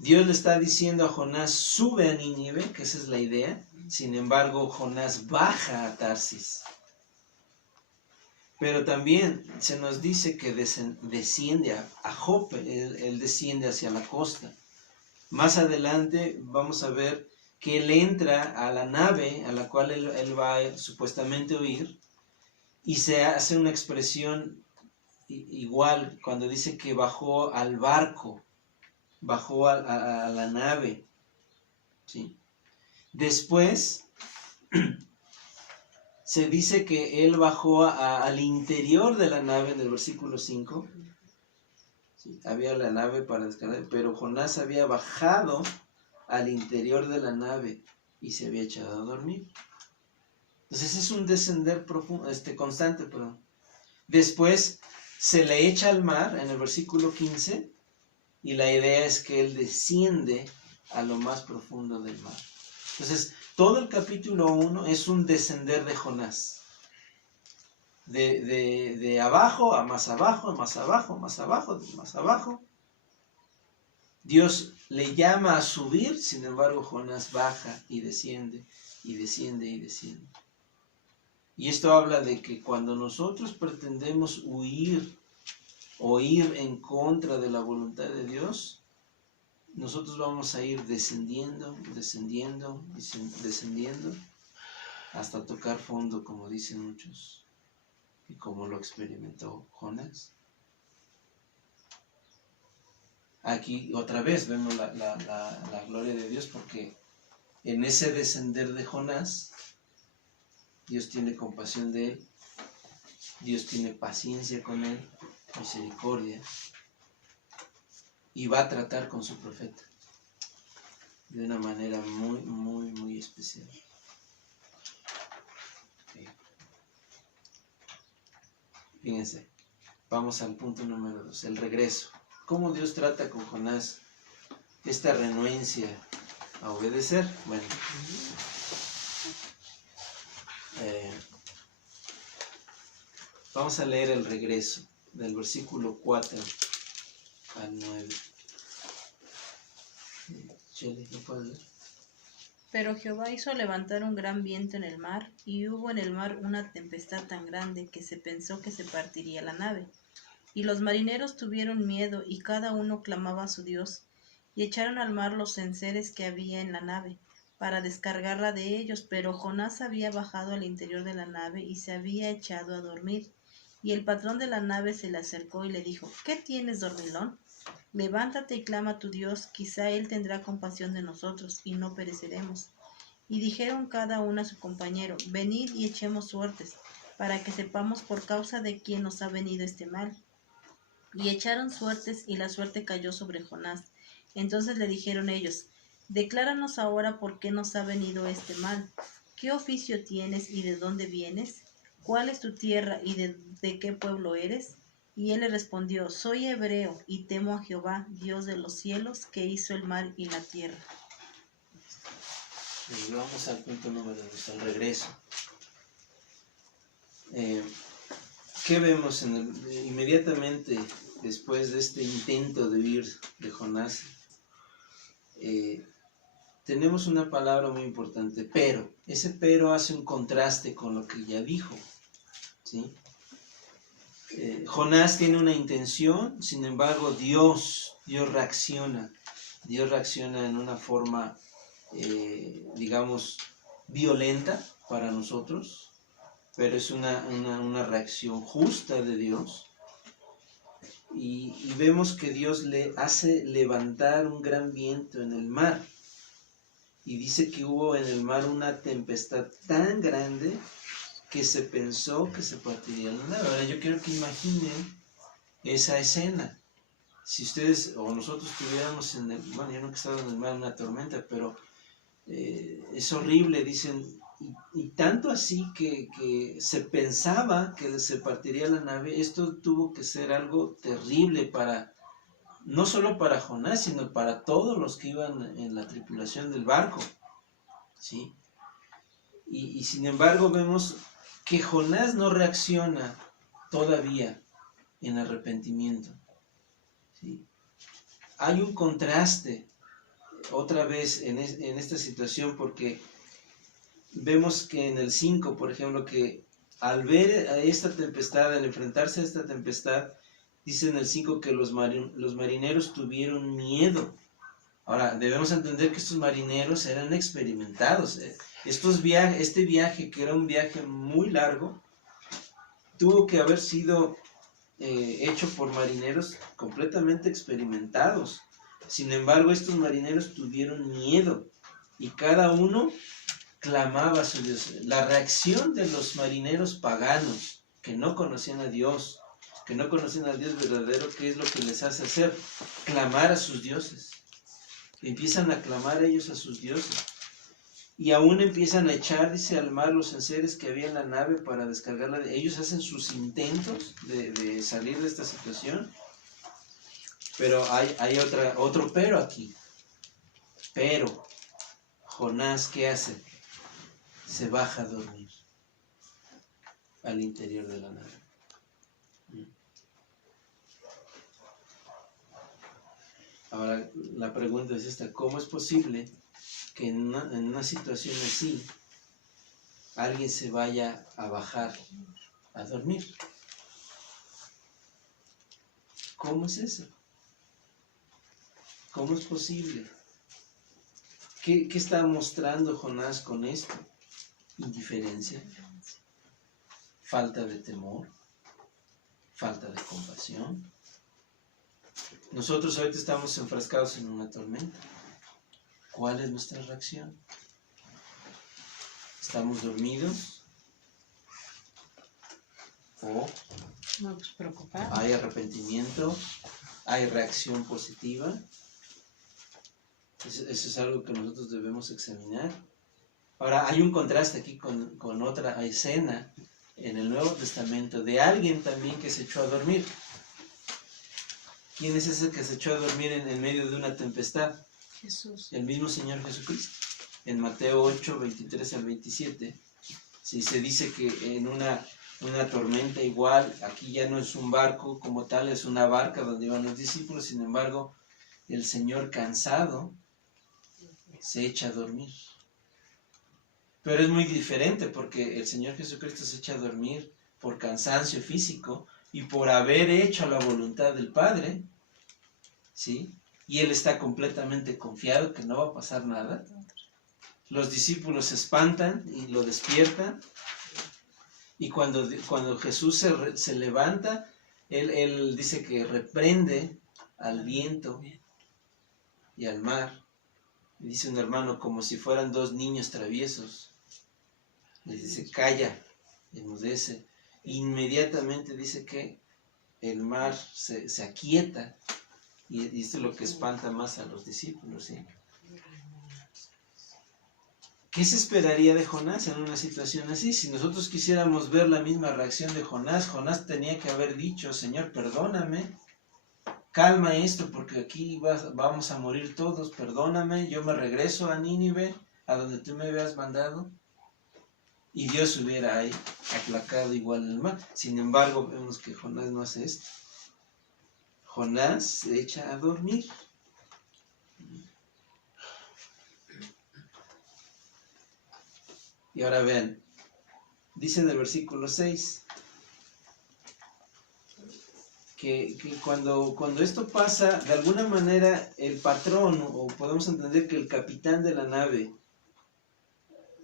Dios le está diciendo a Jonás, sube a Nínive, que esa es la idea. Sin embargo, Jonás baja a Tarsis. Pero también se nos dice que desciende a Jope, él desciende hacia la costa. Más adelante vamos a ver que él entra a la nave a la cual él va a supuestamente huir, y se hace una expresión igual cuando dice que bajó al barco, bajó a la nave, ¿sí? Después se dice que él bajó al interior de la nave en el versículo 5. Sí, había la nave para descargar, pero Jonás había bajado al interior de la nave y se había echado a dormir. Entonces es un descender profundo, constante, perdón. Después se le echa al mar en el versículo 15 y la idea es que él desciende a lo más profundo del mar. Entonces todo el capítulo 1 es un descender de Jonás. De abajo a más abajo, más abajo, más abajo, más abajo. Dios le llama a subir, sin embargo Jonás baja y desciende, y desciende, y desciende. Y esto habla de que cuando nosotros pretendemos huir o ir en contra de la voluntad de Dios, nosotros vamos a ir descendiendo, descendiendo, descendiendo, hasta tocar fondo, como dicen muchos, y como lo experimentó Jonás. Aquí otra vez vemos la gloria de Dios, porque en ese descender de Jonás, Dios tiene compasión de él, Dios tiene paciencia con él, misericordia, y va a tratar con su profeta de una manera muy, muy, muy especial. Okay. Fíjense, vamos al punto número 2, el regreso. ¿Cómo Dios trata con Jonás esta renuencia a obedecer? Bueno, vamos a leer el regreso del versículo 4 al 9. Chele, ¿no puedes leer? Pero Jehová hizo levantar un gran viento en el mar, y hubo en el mar una tempestad tan grande que se pensó que se partiría la nave. Y los marineros tuvieron miedo, y cada uno clamaba a su Dios, y echaron al mar los enseres que había en la nave, para descargarla de ellos. Pero Jonás había bajado al interior de la nave, y se había echado a dormir. Y el patrón de la nave se le acercó y le dijo: ¿Qué tienes, dormilón? Levántate y clama a tu Dios, quizá él tendrá compasión de nosotros, y no pereceremos. Y dijeron cada uno a su compañero: Venid y echemos suertes, para que sepamos por causa de quién nos ha venido este mal. Y echaron suertes, y la suerte cayó sobre Jonás. Entonces le dijeron ellos: Decláranos ahora por qué nos ha venido este mal. ¿Qué oficio tienes y de dónde vienes? ¿Cuál es tu tierra y de qué pueblo eres? Y él le respondió: Soy hebreo, y temo a Jehová, Dios de los cielos, que hizo el mar y la tierra. Y vamos al punto número 2, el regreso. ¿Qué vemos inmediatamente después de este intento de huir de Jonás? Tenemos una palabra muy importante, pero. Ese pero hace un contraste con lo que ya dijo, ¿sí? Jonás tiene una intención, sin embargo Dios reacciona. Dios reacciona en una forma, digamos, violenta para nosotros, pero es una reacción justa de Dios. Y vemos que Dios le hace levantar un gran viento en el mar. Y dice que hubo en el mar una tempestad tan grande que se pensó que se partiría la nave. Ahora yo quiero que imaginen esa escena. Si ustedes o nosotros estuviéramos en el, bueno, yo nunca he estado en el mar en una tormenta, pero es horrible, dicen, y tanto así que se pensaba que se partiría la nave. Esto tuvo que ser algo terrible para, no solo para Jonás, sino para todos los que iban en la tripulación del barco, ¿sí? Y sin embargo vemos que Jonás no reacciona todavía en arrepentimiento, ¿sí? Hay un contraste otra vez en esta situación, porque vemos que en el 5, por ejemplo, que al ver a esta tempestad, al enfrentarse a esta tempestad, dice en el 5 que los marineros tuvieron miedo. Ahora, debemos entender que estos marineros eran experimentados. Este viaje, que era un viaje muy largo, tuvo que haber sido hecho por marineros completamente experimentados. Sin embargo, estos marineros tuvieron miedo. y cada uno clamaba a su Dios. La reacción de los marineros paganos que no conocían a Dios, que no conocían al Dios verdadero, ¿qué es lo que les hace hacer? Clamar a sus dioses. Empiezan a clamar ellos a sus dioses. Y aún empiezan a echar, dice, al mar los enseres que había en la nave para descargarla. Ellos hacen sus intentos de salir de esta situación. Pero hay otro pero aquí. Pero Jonás, ¿qué hace? Se baja a dormir al interior de la nave. Ahora la pregunta es esta: ¿cómo es posible que en una situación así alguien se vaya a bajar a dormir? ¿Cómo es eso? ¿Cómo es posible? ¿Qué está mostrando Jonás con esto? Indiferencia, falta de temor, falta de compasión. Nosotros ahorita estamos enfrascados en una tormenta. ¿Cuál es nuestra reacción? ¿Estamos dormidos? ¿O No, pues preocupado. hay arrepentimiento? ¿Hay reacción positiva? Eso es algo que nosotros debemos examinar. Ahora, hay un contraste aquí con otra escena en el Nuevo Testamento de alguien también que se echó a dormir. ¿Quién es ese que se echó a dormir en medio de una tempestad? Jesús. El mismo Señor Jesucristo. En Mateo 8, 23 al 27, sí, se dice que en una tormenta igual, aquí ya no es un barco como tal, es una barca donde iban los discípulos. Sin embargo, el Señor, cansado, se echa a dormir. Pero es muy diferente, porque el Señor Jesucristo se echa a dormir por cansancio físico y por haber hecho la voluntad del Padre, ¿sí? Y Él está completamente confiado que no va a pasar nada. Los discípulos se espantan y lo despiertan. Y cuando Jesús se levanta, él dice que reprende al viento y al mar. Y dice un hermano, como si fueran dos niños traviesos. Les dice, calla, enmudece. Inmediatamente dice que el mar se aquieta. Y esto es lo que espanta más a los discípulos, ¿sí? ¿Qué se esperaría de Jonás en una situación así? Si nosotros quisiéramos ver la misma reacción de Jonás, Jonás tenía que haber dicho, Señor, perdóname, calma esto porque aquí vamos a morir todos, perdóname, yo me regreso a Nínive, a donde tú me habías mandado. Y Dios hubiera ahí aplacado igual el mar. Sin embargo, vemos que Jonás no hace esto. Jonás se echa a dormir. Y ahora vean, dice en el versículo 6 que cuando esto pasa, de alguna manera el patrón, o podemos entender que el capitán de la nave,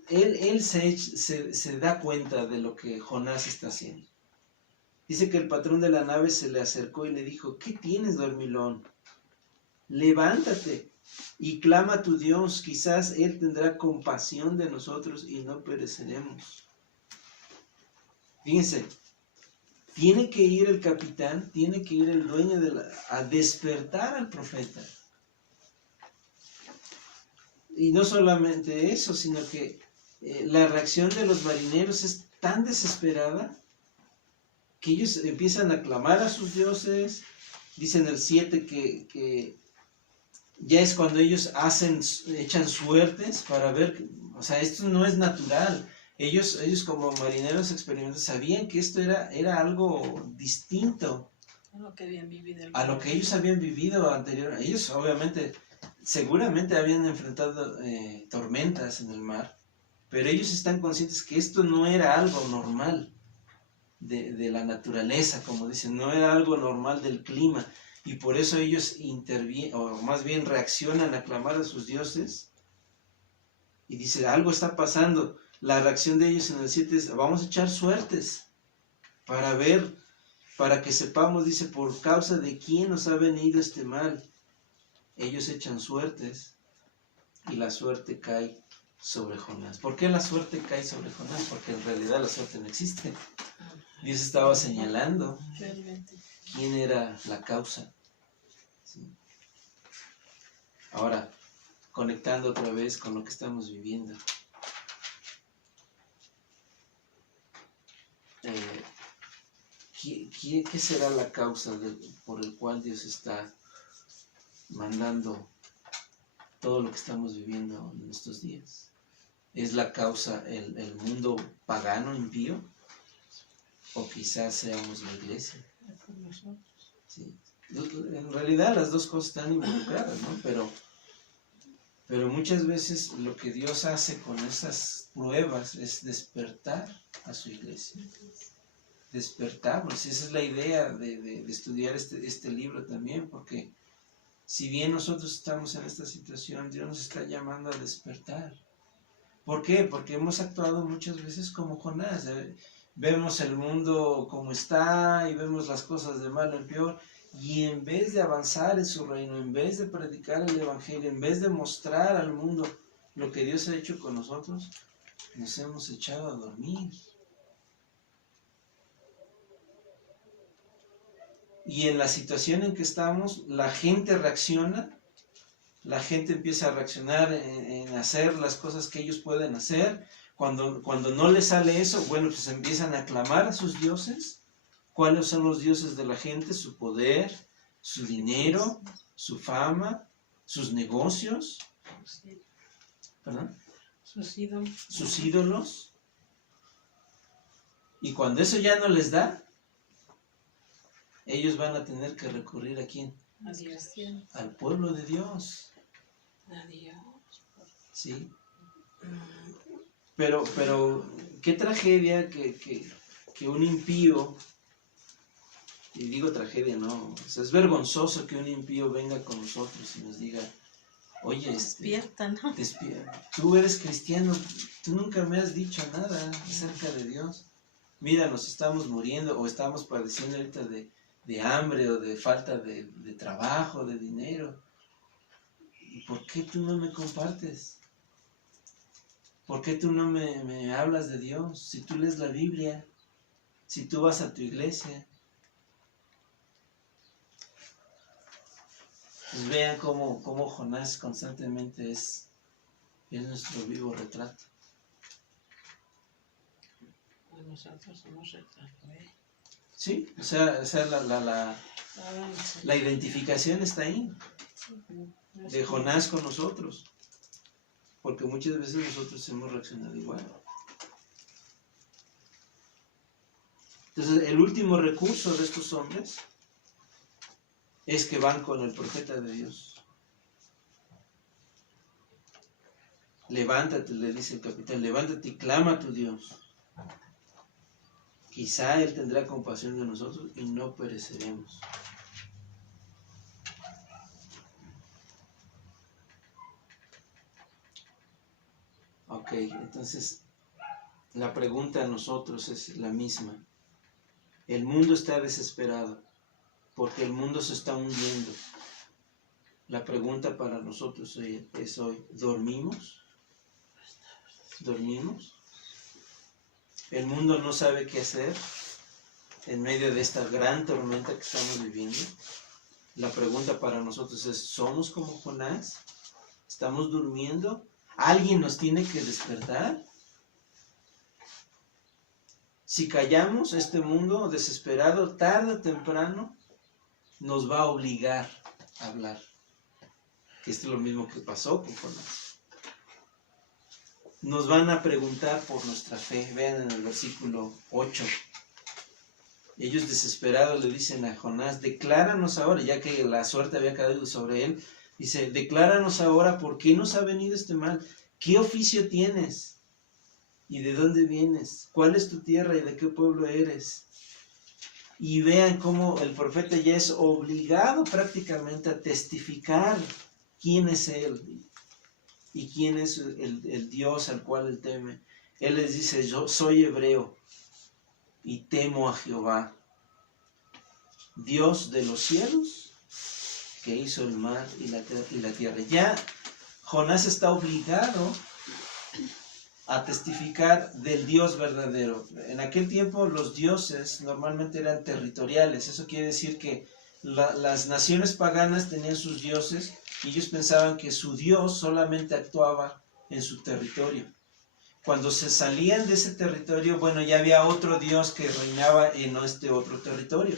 él se da cuenta de lo que Jonás está haciendo. Dice que el patrón de la nave se le acercó y le dijo, ¿qué tienes, dormilón? Levántate y clama a tu Dios, quizás Él tendrá compasión de nosotros y no pereceremos. Fíjense, tiene que ir el capitán, tiene que ir el dueño a despertar al profeta. Y no solamente eso, sino que la reacción de los marineros es tan desesperada que ellos empiezan a clamar a sus dioses. Dice en el 7 que ya es cuando ellos echan suertes para ver, o sea, esto no es natural. Ellos como marineros experimentados sabían que esto era algo distinto A lo que habían vivido. a lo que ellos habían vivido anterior. Ellos obviamente, seguramente habían enfrentado tormentas en el mar, pero ellos están conscientes que esto no era algo normal de la naturaleza, como dicen, no era algo normal del clima. Y por eso ellos intervienen, o más bien reaccionan a clamar a sus dioses. Y dice, algo está pasando. La reacción de ellos en el 7 es, vamos a echar suertes para ver, para que sepamos, dice, por causa de quién nos ha venido este mal. Ellos echan suertes y la suerte cae sobre Jonás. ¿Por qué la suerte cae sobre Jonás? Porque en realidad la suerte no existe. Dios estaba señalando Realmente. quién era la causa. ¿Sí? Ahora, conectando otra vez con lo que estamos viviendo. ¿Qué será la causa por el cual Dios está mandando todo lo que estamos viviendo en estos días? ¿Es la causa el mundo pagano, impío? ¿O quizás seamos la iglesia? Sí. En realidad las dos cosas están involucradas, ¿no? Pero muchas veces lo que Dios hace con esas pruebas es despertar a su iglesia. Despertarnos. Esa es la idea de estudiar este libro también, porque si bien nosotros estamos en esta situación, Dios nos está llamando a despertar. ¿Por qué? Porque hemos actuado muchas veces como Jonás. Vemos el mundo como está y vemos las cosas de malo en peor, y en vez de avanzar en su reino, en vez de predicar el evangelio, en vez de mostrar al mundo lo que Dios ha hecho con nosotros, nos hemos echado a dormir. Y en la situación en que estamos, la gente reacciona, la gente empieza a reaccionar en hacer las cosas que ellos pueden hacer. Cuando no les sale eso, bueno, pues empiezan a clamar a sus dioses. ¿Cuáles son los dioses de la gente? Su poder, su dinero, su fama, sus negocios. ¿Perdón? Sus ídolos. Y cuando eso ya no les da, ellos van a tener que recurrir ¿a quién? A Dios. Al pueblo de Dios. A Dios. ¿Sí? Pero qué tragedia que un impío, y digo tragedia, no, o sea, es vergonzoso que un impío venga con nosotros y nos diga, oye, Despierta, ¿no? despierta, tú eres cristiano, tú nunca me has dicho nada acerca de Dios. Mira, nos estamos muriendo o estamos padeciendo ahorita de hambre o de falta de trabajo, de dinero. ¿Y por qué tú no me compartes? ¿Por qué tú no me hablas de Dios? Si tú lees la Biblia, si tú vas a tu iglesia. Pues vean cómo Jonás constantemente es nuestro vivo retrato. Nosotros somos retrato, ¿eh? Sí, o sea la identificación está ahí, de Jonás con nosotros, porque muchas veces nosotros hemos reaccionado igual. Entonces, el último recurso de estos hombres es que van con el profeta de Dios. Levántate, le dice el capitán, levántate y clama a tu Dios. Quizá Él tendrá compasión de nosotros y no pereceremos. Ok, entonces la pregunta a nosotros es la misma. El mundo está desesperado porque el mundo se está hundiendo. La pregunta para nosotros es hoy, ¿dormimos? ¿Dormimos? El mundo no sabe qué hacer en medio de esta gran tormenta que estamos viviendo. La pregunta para nosotros es, ¿somos como Jonás? ¿Estamos durmiendo? ¿Alguien nos tiene que despertar? Si callamos, este mundo desesperado, tarde o temprano, nos va a obligar a hablar. Esto es lo mismo que pasó con Jonás. Nos van a preguntar por nuestra fe. Vean en el versículo 8. Ellos desesperados le dicen a Jonás, decláranos ahora, ya que la suerte había caído sobre él. Dice, decláranos ahora por qué nos ha venido este mal. ¿Qué oficio tienes? ¿Y de dónde vienes? ¿Cuál es tu tierra y de qué pueblo eres? Y vean cómo el profeta ya es obligado prácticamente a testificar quién es él y quién es el Dios al cual él teme. Él les dice, yo soy hebreo y temo a Jehová, Dios de los cielos, que hizo el mar y la tierra. Ya Jonás está obligado a testificar del Dios verdadero. En aquel tiempo los dioses normalmente eran territoriales. Eso quiere decir que las naciones paganas tenían sus dioses y ellos pensaban que su Dios solamente actuaba en su territorio. Cuando se salían de ese territorio, bueno, ya había otro Dios que reinaba en este otro territorio.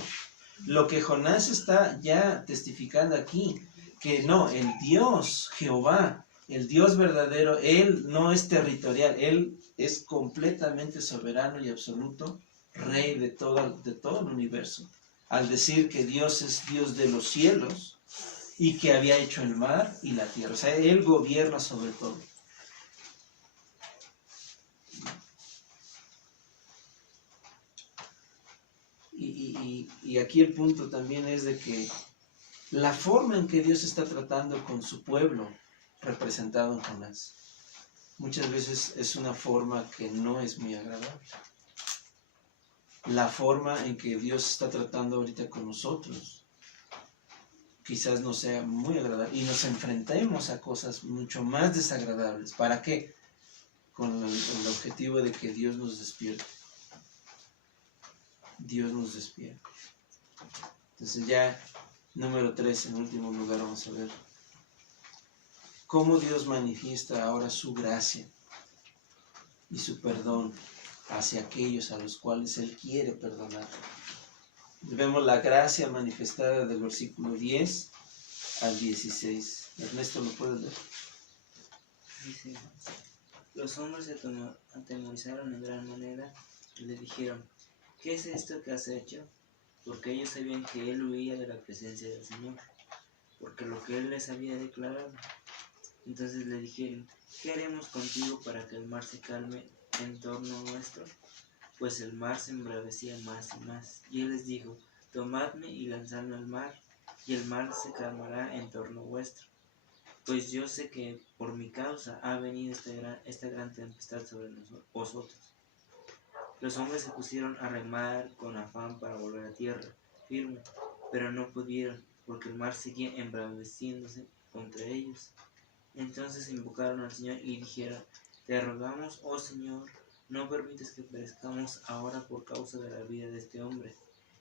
Lo que Jonás está ya testificando aquí, que no, el Dios, Jehová, el Dios verdadero, Él no es territorial, Él es completamente soberano y absoluto, Rey de todo el universo. Al decir que Dios es Dios de los cielos y que había hecho el mar y la tierra. O sea, Él gobierna sobre todo. Y aquí el punto también es de que la forma en que Dios está tratando con su pueblo, representado en Jonás, muchas veces es una forma que no es muy agradable. La forma en que Dios está tratando ahorita con nosotros quizás no sea muy agradable y nos enfrentemos a cosas mucho más desagradables. ¿Para qué? Con el objetivo de que Dios nos despierte. Dios nos despierte. Entonces ya, número 3, en último lugar, vamos a ver cómo Dios manifiesta ahora su gracia y su perdón hacia aquellos a los cuales Él quiere perdonar. Vemos la gracia manifestada del versículo 10 al 16. Ernesto, ¿lo puedes leer? Dice: los hombres se atemorizaron en gran manera y le dijeron: ¿qué es esto que has hecho? Porque ellos sabían que él huía de la presencia del Señor, porque lo que él les había declarado. Entonces le dijeron: ¿qué haremos contigo para que el mar se calme en torno nuestro? Pues el mar se embravecía más y más. Y él les dijo: tomadme y lanzadme al mar, y el mar se calmará en torno vuestro. Pues yo sé que por mi causa ha venido esta gran tempestad sobre vosotros. Los hombres se pusieron a remar con afán para volver a tierra firme, pero no pudieron, porque el mar seguía embraveciéndose contra ellos. Entonces invocaron al Señor y dijeron: te rogamos, oh Señor, no permites que perezcamos ahora por causa de la vida de este hombre,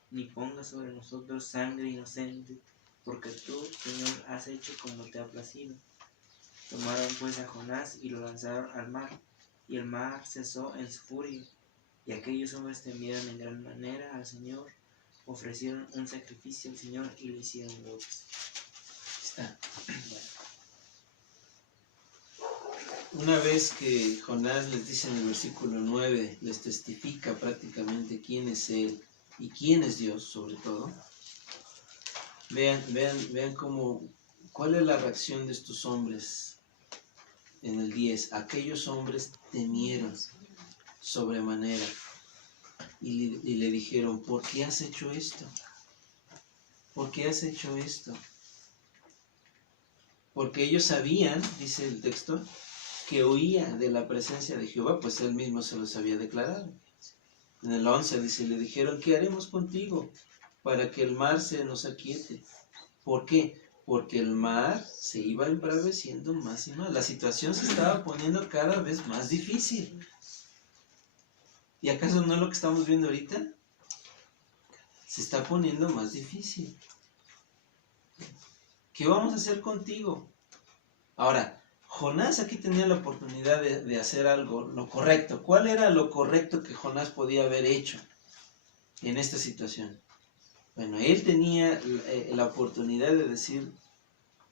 ni pongas sobre nosotros sangre inocente, porque tú, Señor, has hecho como te ha placido. Tomaron pues a Jonás y lo lanzaron al mar, y el mar cesó en su furia. Y aquellos hombres temieron en gran manera al Señor, ofrecieron un sacrificio al Señor y le hicieron votos. Una vez que Jonás les dice en el versículo 9, les testifica prácticamente quién es Él y quién es Dios sobre todo, vean cuál es la reacción de estos hombres en el 10. Aquellos hombres temieron sobremanera y le dijeron: ¿por qué has hecho esto? ¿Por qué has hecho esto? Porque ellos sabían, dice el texto, que huía de la presencia de Jehová, pues Él mismo se los había declarado. En el 11 dice: le dijeron: ¿qué haremos contigo para que el mar se nos aquiete? ¿Por qué? Porque el mar se iba embraveciendo más y más. La situación se estaba poniendo cada vez más difícil. ¿Y acaso no es lo que estamos viendo ahorita? Se está poniendo más difícil. ¿Qué vamos a hacer contigo? Ahora, Jonás aquí tenía la oportunidad de hacer algo, lo correcto. ¿Cuál era lo correcto que Jonás podía haber hecho en esta situación? Bueno, él tenía la oportunidad de decir: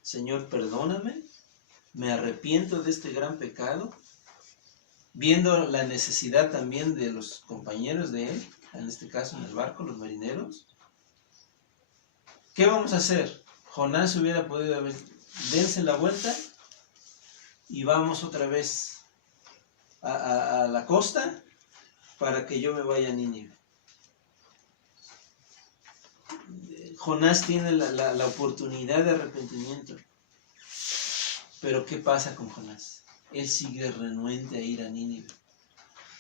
Señor, perdóname, me arrepiento de este gran pecado, viendo la necesidad también de los compañeros de él, en este caso en el barco, los marineros. ¿Qué vamos a hacer? Jonás hubiera podido haber: dense la vuelta y vamos otra vez a la costa para que yo me vaya a Nínive. Jonás tiene la oportunidad de arrepentimiento. Pero ¿qué pasa con Jonás? Él sigue renuente a ir a Nínive.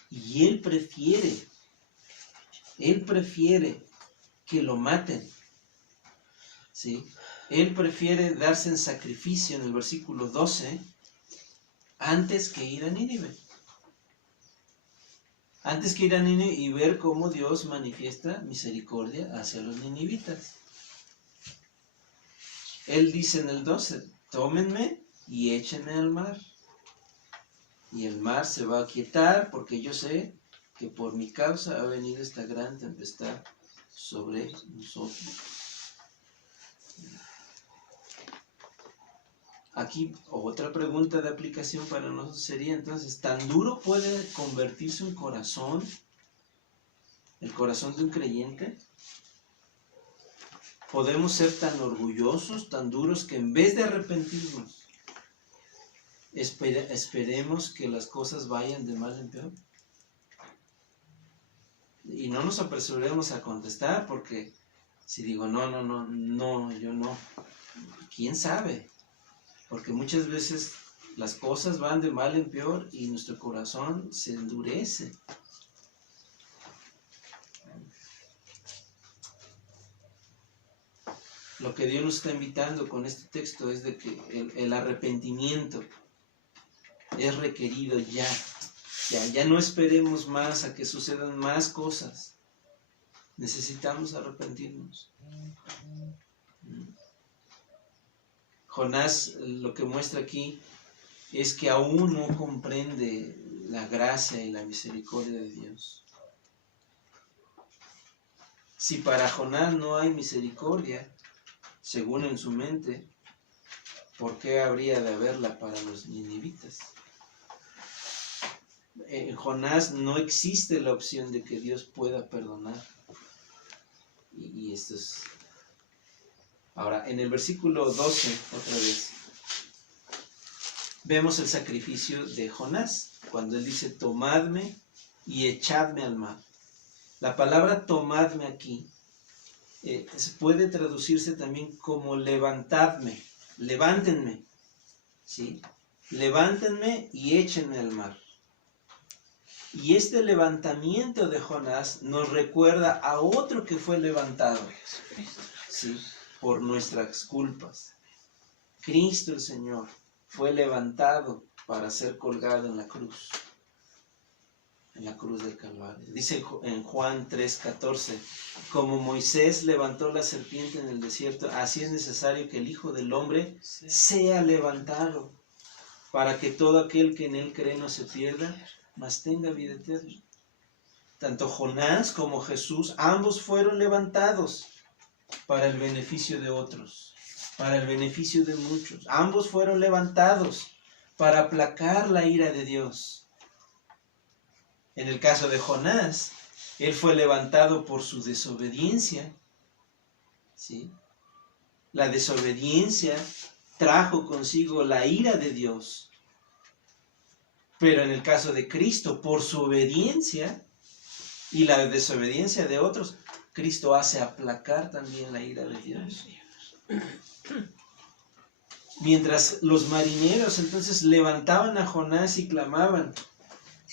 Y él prefiere que lo maten. ¿Sí? Él prefiere darse en sacrificio, en el versículo 12, antes que ir a Nínive. Antes que ir a Nínive y ver cómo Dios manifiesta misericordia hacia los ninivitas. Él dice en el 12, tómenme y échenme al mar. Y el mar se va a aquietar porque yo sé que por mi causa ha venido esta gran tempestad sobre nosotros. Aquí otra pregunta de aplicación para nosotros sería entonces, ¿tan duro puede convertirse un corazón, el corazón de un creyente? ¿Podemos ser tan orgullosos, tan duros, que en vez de arrepentirnos, esperemos que las cosas vayan de mal en peor? Y no nos apresuremos a contestar, porque si digo, no, yo no, ¿quién sabe? Porque muchas veces las cosas van de mal en peor y nuestro corazón se endurece. Lo que Dios nos está invitando con este texto es de que el arrepentimiento es requerido ya. Ya no esperemos más a que sucedan más cosas. Necesitamos arrepentirnos. Jonás lo que muestra aquí es que aún no comprende la gracia y la misericordia de Dios. Si para Jonás no hay misericordia, según en su mente, ¿por qué habría de haberla para los ninivitas? En Jonás no existe la opción de que Dios pueda perdonar. Y esto es... Ahora, en el versículo 12, otra vez, vemos el sacrificio de Jonás, cuando él dice, tomadme y echadme al mar. La palabra tomadme aquí puede traducirse también como levantadme, levántenme, ¿sí? Levántenme y échenme al mar. Y este levantamiento de Jonás nos recuerda a otro que fue levantado, ¿sí? Por nuestras culpas. Cristo el Señor fue levantado para ser colgado en la cruz del Calvario. Dice en Juan 3:14, como Moisés levantó la serpiente en el desierto, así es necesario que el Hijo del Hombre sea levantado, para que todo aquel que en él cree no se pierda, mas tenga vida eterna. Tanto Jonás como Jesús, ambos fueron levantados para el beneficio de otros, para el beneficio de muchos. Ambos fueron levantados para aplacar la ira de Dios. En el caso de Jonás, él fue levantado por su desobediencia, ¿sí? La desobediencia trajo consigo la ira de Dios. Pero en el caso de Cristo, por su obediencia y la desobediencia de otros, Cristo hace aplacar también la ira de Dios. Mientras los marineros entonces levantaban a Jonás y clamaban,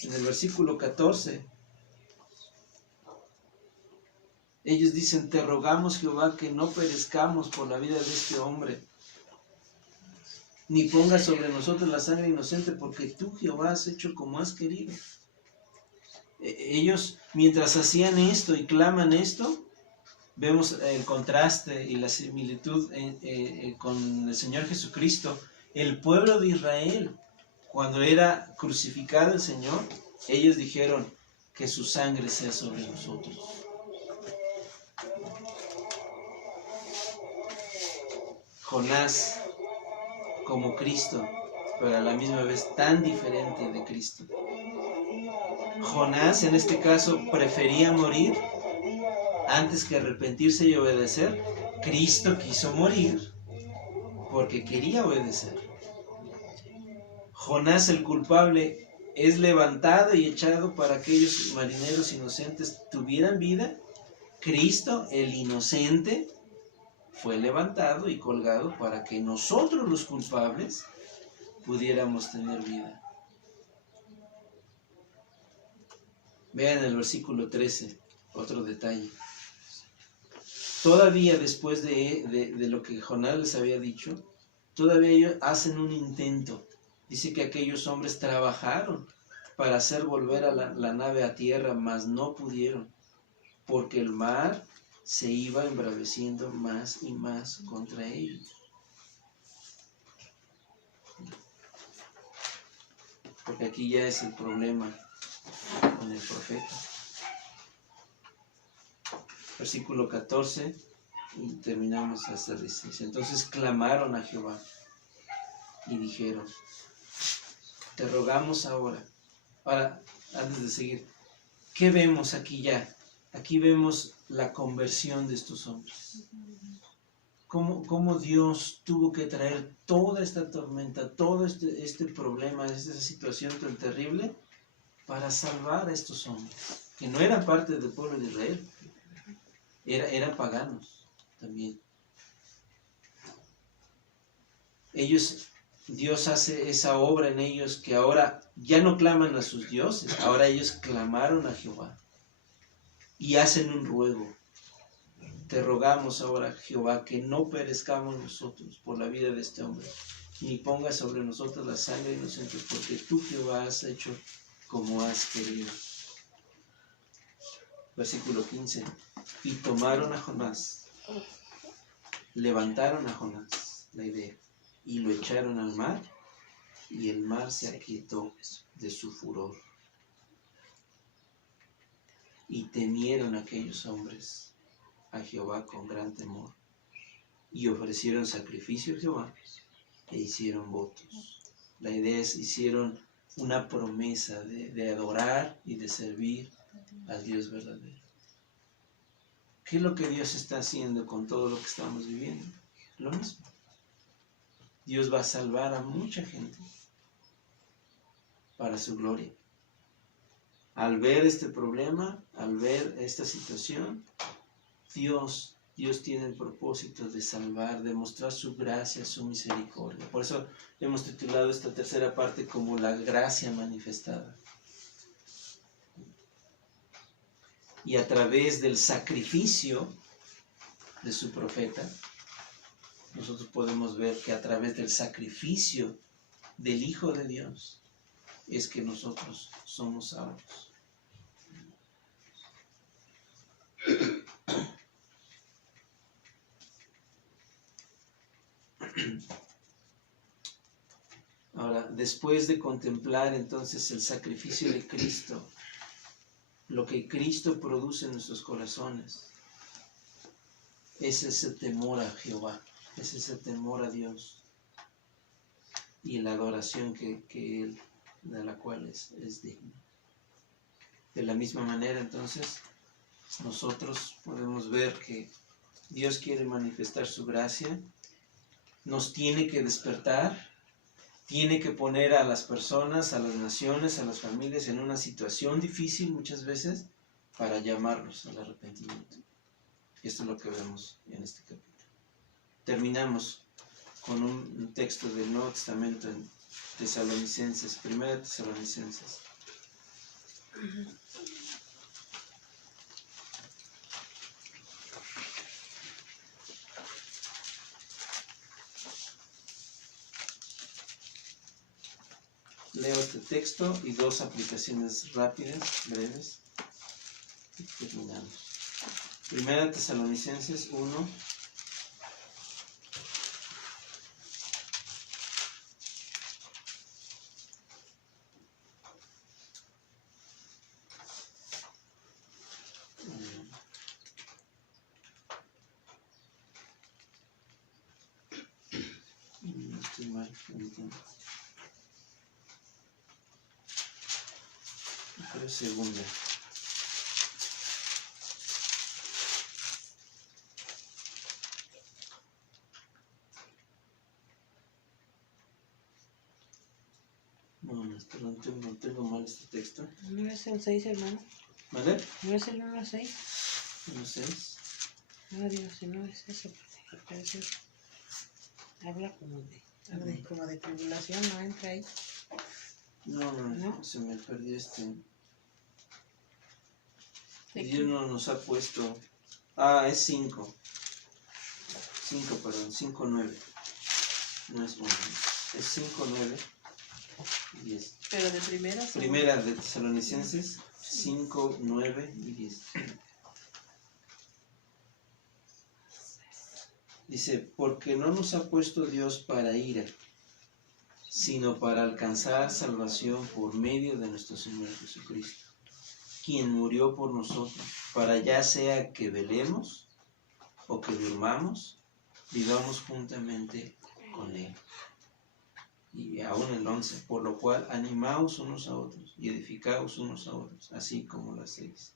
en el versículo 14, ellos dicen, te rogamos, Jehová, que no perezcamos por la vida de este hombre, ni pongas sobre nosotros la sangre inocente, porque tú, Jehová, has hecho como has querido. Ellos, mientras hacían esto y claman esto, vemos el contraste y la similitud con el Señor Jesucristo. El pueblo de Israel, cuando era crucificado el Señor, ellos dijeron, que su sangre sea sobre nosotros. Jonás, como Cristo, pero a la misma vez tan diferente de Cristo. Jonás, en este caso, prefería morir antes que arrepentirse y obedecer. Cristo quiso morir porque quería obedecer. Jonás, el culpable, es levantado y echado para que aquellos marineros inocentes tuvieran vida. Cristo, el inocente, fue levantado y colgado para que nosotros, los culpables, pudiéramos tener vida. Vean el versículo 13, otro detalle. Todavía después de lo que Jonás les había dicho, todavía ellos hacen un intento Dice que aquellos hombres trabajaron para hacer volver a la nave a tierra, mas no pudieron, porque el mar se iba embraveciendo más y más contra ellos. Porque aquí ya es el problema con el profeta. Versículo 14, y terminamos hasta el 16. Entonces clamaron a Jehová y dijeron: te rogamos ahora. Ahora, antes de seguir, ¿qué vemos aquí ya? Aquí vemos la conversión de estos hombres. Cómo Dios tuvo que traer toda esta tormenta, todo este problema, esta situación tan terrible, para salvar a estos hombres, que no eran parte del pueblo de Israel, eran paganos también. Dios hace esa obra en ellos, que ahora ya no claman a sus dioses, ahora ellos clamaron a Jehová y hacen un ruego. Te rogamos ahora, Jehová, que no perezcamos nosotros por la vida de este hombre, ni pongas sobre nosotros la sangre inocente, porque tú, Jehová, has hecho como has querido. Versículo 15. Y tomaron a Jonás, levantaron a Jonás, la idea, y lo echaron al mar, y el mar se aquietó de su furor. Y temieron aquellos hombres a Jehová con gran temor, y ofrecieron sacrificio a Jehová, e hicieron votos. La idea es, hicieron una promesa de adorar y de servir al Dios verdadero. ¿Qué es lo que Dios está haciendo con todo lo que estamos viviendo? Lo mismo. Dios va a salvar a mucha gente para su gloria. Al ver este problema, al ver esta situación, Dios tiene el propósito de salvar, de mostrar su gracia, su misericordia. Por eso hemos titulado esta tercera parte como la gracia manifestada. Y a través del sacrificio de su profeta, nosotros podemos ver que a través del sacrificio del Hijo de Dios es que nosotros somos salvos. Ahora, después de contemplar entonces el sacrificio de Cristo, lo que Cristo produce en nuestros corazones, es ese temor a Jehová, es ese temor a Dios y la adoración que Él, de la cual es digno. De la misma manera, entonces, nosotros podemos ver que Dios quiere manifestar su gracia, nos tiene que despertar, tiene que poner a las personas, a las naciones, a las familias en una situación difícil muchas veces para llamarlos al arrepentimiento. Esto es lo que vemos en este capítulo. Terminamos con un texto del Nuevo Testamento en Tesalonicenses, 1 Tesalonicenses. Leo este texto y dos aplicaciones rápidas, breves, y terminamos. 1 Tesalonicenses 1. No estoy mal, no entiendo. Pero segunda. No tengo mal este texto. ¿No es el 6, hermano? ¿Vale? ¿No es el 1-6? 1:6. No, Dios, si no es eso, porque parece, habla como de tribulación, no entra ahí. No, se me perdió este. Dios no nos ha puesto. Es 5. 5, perdón, 5:9. No es 1. Es 5:9. y 10. Pero de primera. Primera de Tesalonicenses 5, 9 y 10. Dice, porque no nos ha puesto Dios para ira, sino para alcanzar salvación por medio de nuestro Señor Jesucristo, quien murió por nosotros, para ya sea que velemos o que durmamos, vivamos juntamente con Él. Y aún el 11, por lo cual animaos unos a otros y edificaos unos a otros, así como lo hacéis.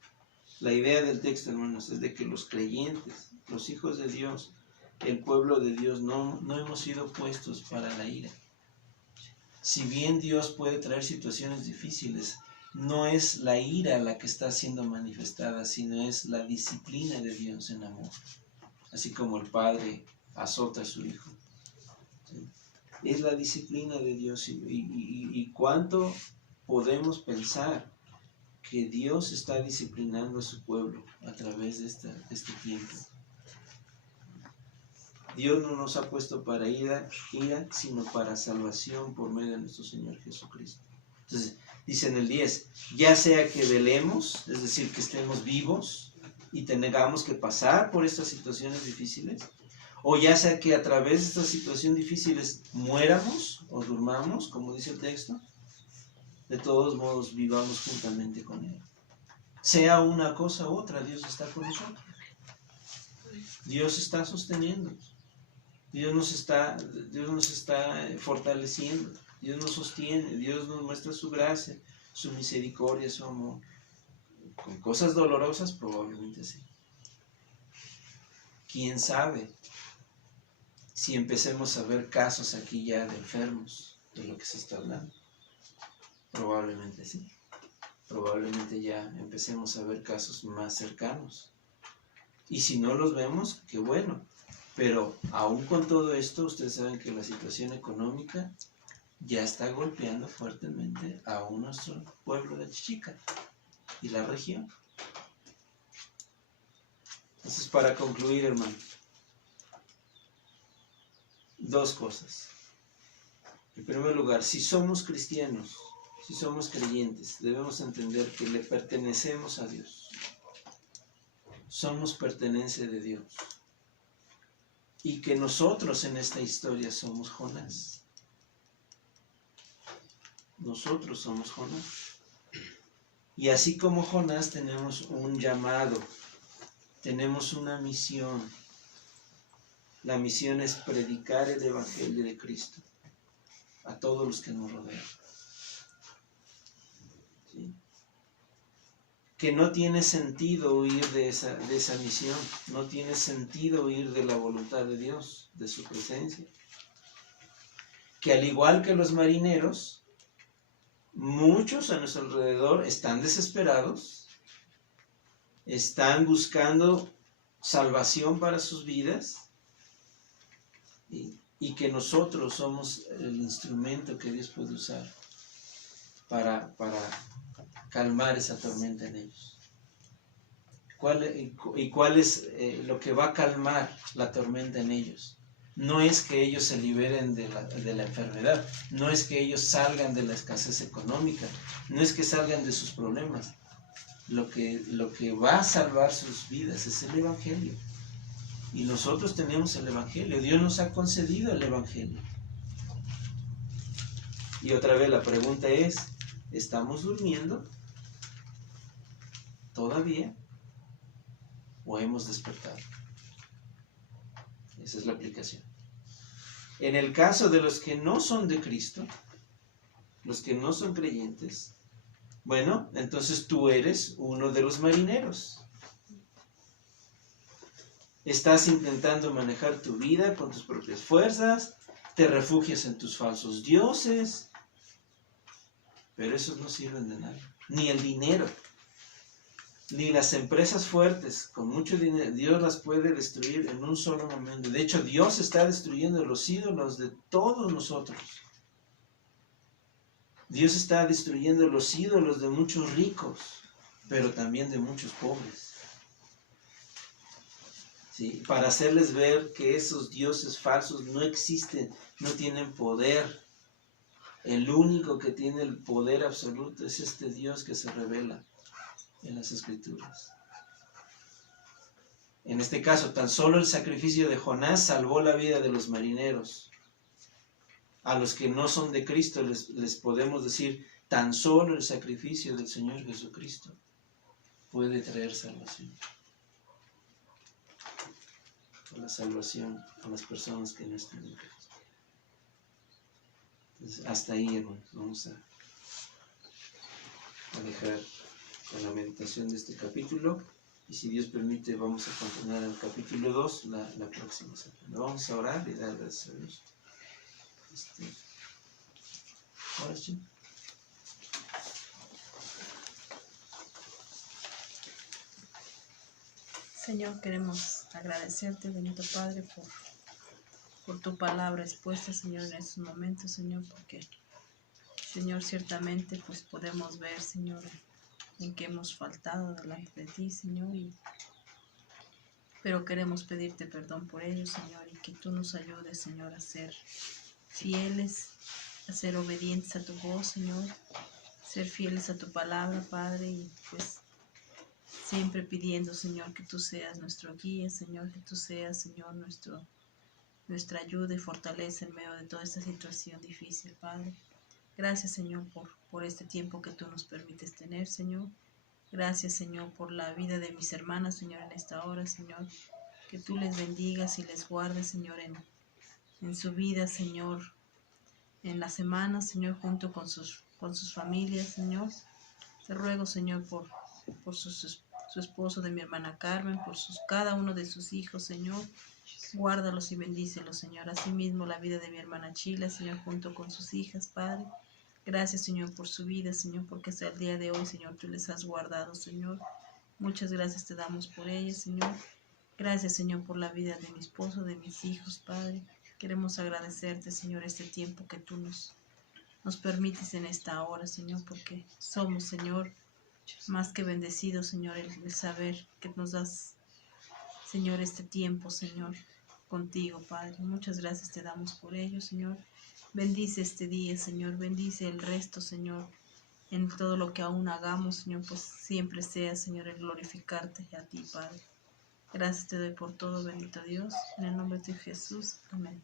La idea del texto, hermanos, es de que los creyentes, los hijos de Dios, el pueblo de Dios, no hemos sido puestos para la ira. Si bien Dios puede traer situaciones difíciles, no es la ira la que está siendo manifestada, sino es la disciplina de Dios en amor. Así como el padre azota a su hijo. ¿Sí? Es la disciplina de Dios. Y cuánto podemos pensar que Dios está disciplinando a su pueblo a través de este tiempo. Dios no nos ha puesto para ira, sino para salvación por medio de nuestro Señor Jesucristo. Entonces, dice en el 10, ya sea que velemos, es decir, que estemos vivos y tengamos que pasar por estas situaciones difíciles, o ya sea que a través de estas situaciones difíciles muéramos o durmamos, como dice el texto, de todos modos vivamos juntamente con Él. Sea una cosa u otra, Dios está con nosotros. Dios está sosteniéndonos. Dios nos está fortaleciendo, Dios nos sostiene, Dios nos muestra su gracia, su misericordia, su amor. Con cosas dolorosas probablemente sí. ¿Quién sabe si empecemos a ver casos aquí ya de enfermos, de lo que se está hablando? Probablemente sí. Probablemente ya empecemos a ver casos más cercanos. Y si no los vemos, qué bueno. Pero aún con todo esto, ustedes saben que la situación económica ya está golpeando fuertemente a nuestro pueblo de Chichica y la región. Entonces, para concluir, hermano, dos cosas. En primer lugar, si somos cristianos, si somos creyentes, debemos entender que le pertenecemos a Dios. Somos pertenencia de Dios. Y que nosotros en esta historia somos Jonás. Nosotros somos Jonás. Y así como Jonás tenemos un llamado, tenemos una misión. La misión es predicar el Evangelio de Cristo a todos los que nos rodean. ¿Sí? Que no tiene sentido huir de esa misión, no tiene sentido huir de la voluntad de Dios, de su presencia. Que al igual que los marineros, muchos a nuestro alrededor están desesperados, están buscando salvación para sus vidas, y que nosotros somos el instrumento que Dios puede usar para calmar esa tormenta en ellos. ¿Cuál es lo que va a calmar la tormenta en ellos? No es que ellos se liberen de la enfermedad, no es que ellos salgan de la escasez económica, no es que salgan de sus problemas. Lo que va a salvar sus vidas es el Evangelio. Y nosotros tenemos el Evangelio, Dios nos ha concedido el Evangelio. Y otra vez la pregunta es, ¿estamos durmiendo todavía o hemos despertado? Esa es la aplicación. En el caso de los que no son de Cristo, los que no son creyentes, bueno, entonces tú eres uno de los marineros. Estás intentando manejar tu vida con tus propias fuerzas, te refugias en tus falsos dioses, pero esos no sirven de nada. Ni el dinero, ni las empresas fuertes con mucho dinero, Dios las puede destruir en un solo momento. De hecho, Dios está destruyendo los ídolos de todos nosotros. Dios está destruyendo los ídolos de muchos ricos, pero también de muchos pobres. ¿Sí? Para hacerles ver que esos dioses falsos no existen, no tienen poder. El único que tiene el poder absoluto es este Dios que se revela en las Escrituras. En este caso, tan solo el sacrificio de Jonás salvó la vida de los marineros. A los que no son de Cristo les podemos decir, tan solo el sacrificio del Señor Jesucristo puede traer salvación. La salvación a las personas que no están en Cristo. Entonces, hasta ahí, hermanos, vamos a dejar con la meditación de este capítulo. Y si Dios permite, vamos a continuar el capítulo 2 la próxima semana. Vamos a orar y dar gracias a Dios. Ahora sí. Señor, queremos agradecerte, bendito Padre, por tu palabra expuesta, Señor, en estos momentos, Señor, porque, Señor, ciertamente pues podemos ver, Señor, en que hemos faltado delante de ti, Señor, pero queremos pedirte perdón por ello, Señor, y que tú nos ayudes, Señor, a ser fieles, a ser obedientes a tu voz, Señor, ser fieles a tu palabra, Padre, y pues siempre pidiendo, Señor, que tú seas nuestro guía, Señor, que tú seas, Señor, nuestra ayuda y fortaleza en medio de toda esta situación difícil, Padre. Gracias, Señor, por este tiempo que tú nos permites tener, Señor. Gracias, Señor, por la vida de mis hermanas, Señor, en esta hora, Señor. Que tú les bendigas y les guardes, Señor, en su vida, Señor, en la semana, Señor, junto con sus familias, Señor. Te ruego, Señor, por su esposo de mi hermana Carmen, por cada uno de sus hijos, Señor. Guárdalos y bendícelos, Señor. Asimismo, la vida de mi hermana Chila, Señor, junto con sus hijas, Padre. Gracias, Señor, por su vida, Señor, porque hasta el día de hoy, Señor, tú les has guardado, Señor. Muchas gracias te damos por ellas, Señor. Gracias, Señor, por la vida de mi esposo, de mis hijos, Padre. Queremos agradecerte, Señor, este tiempo que tú nos permites en esta hora, Señor, porque somos, Señor, más que bendecidos, Señor, el saber que nos das, Señor, este tiempo, Señor, contigo, Padre. Muchas gracias te damos por ello, Señor. Bendice este día, Señor. Bendice el resto, Señor. En todo lo que aún hagamos, Señor, pues siempre sea, Señor, el glorificarte a ti, Padre. Gracias te doy por todo, bendito Dios. En el nombre de Jesús. Amén.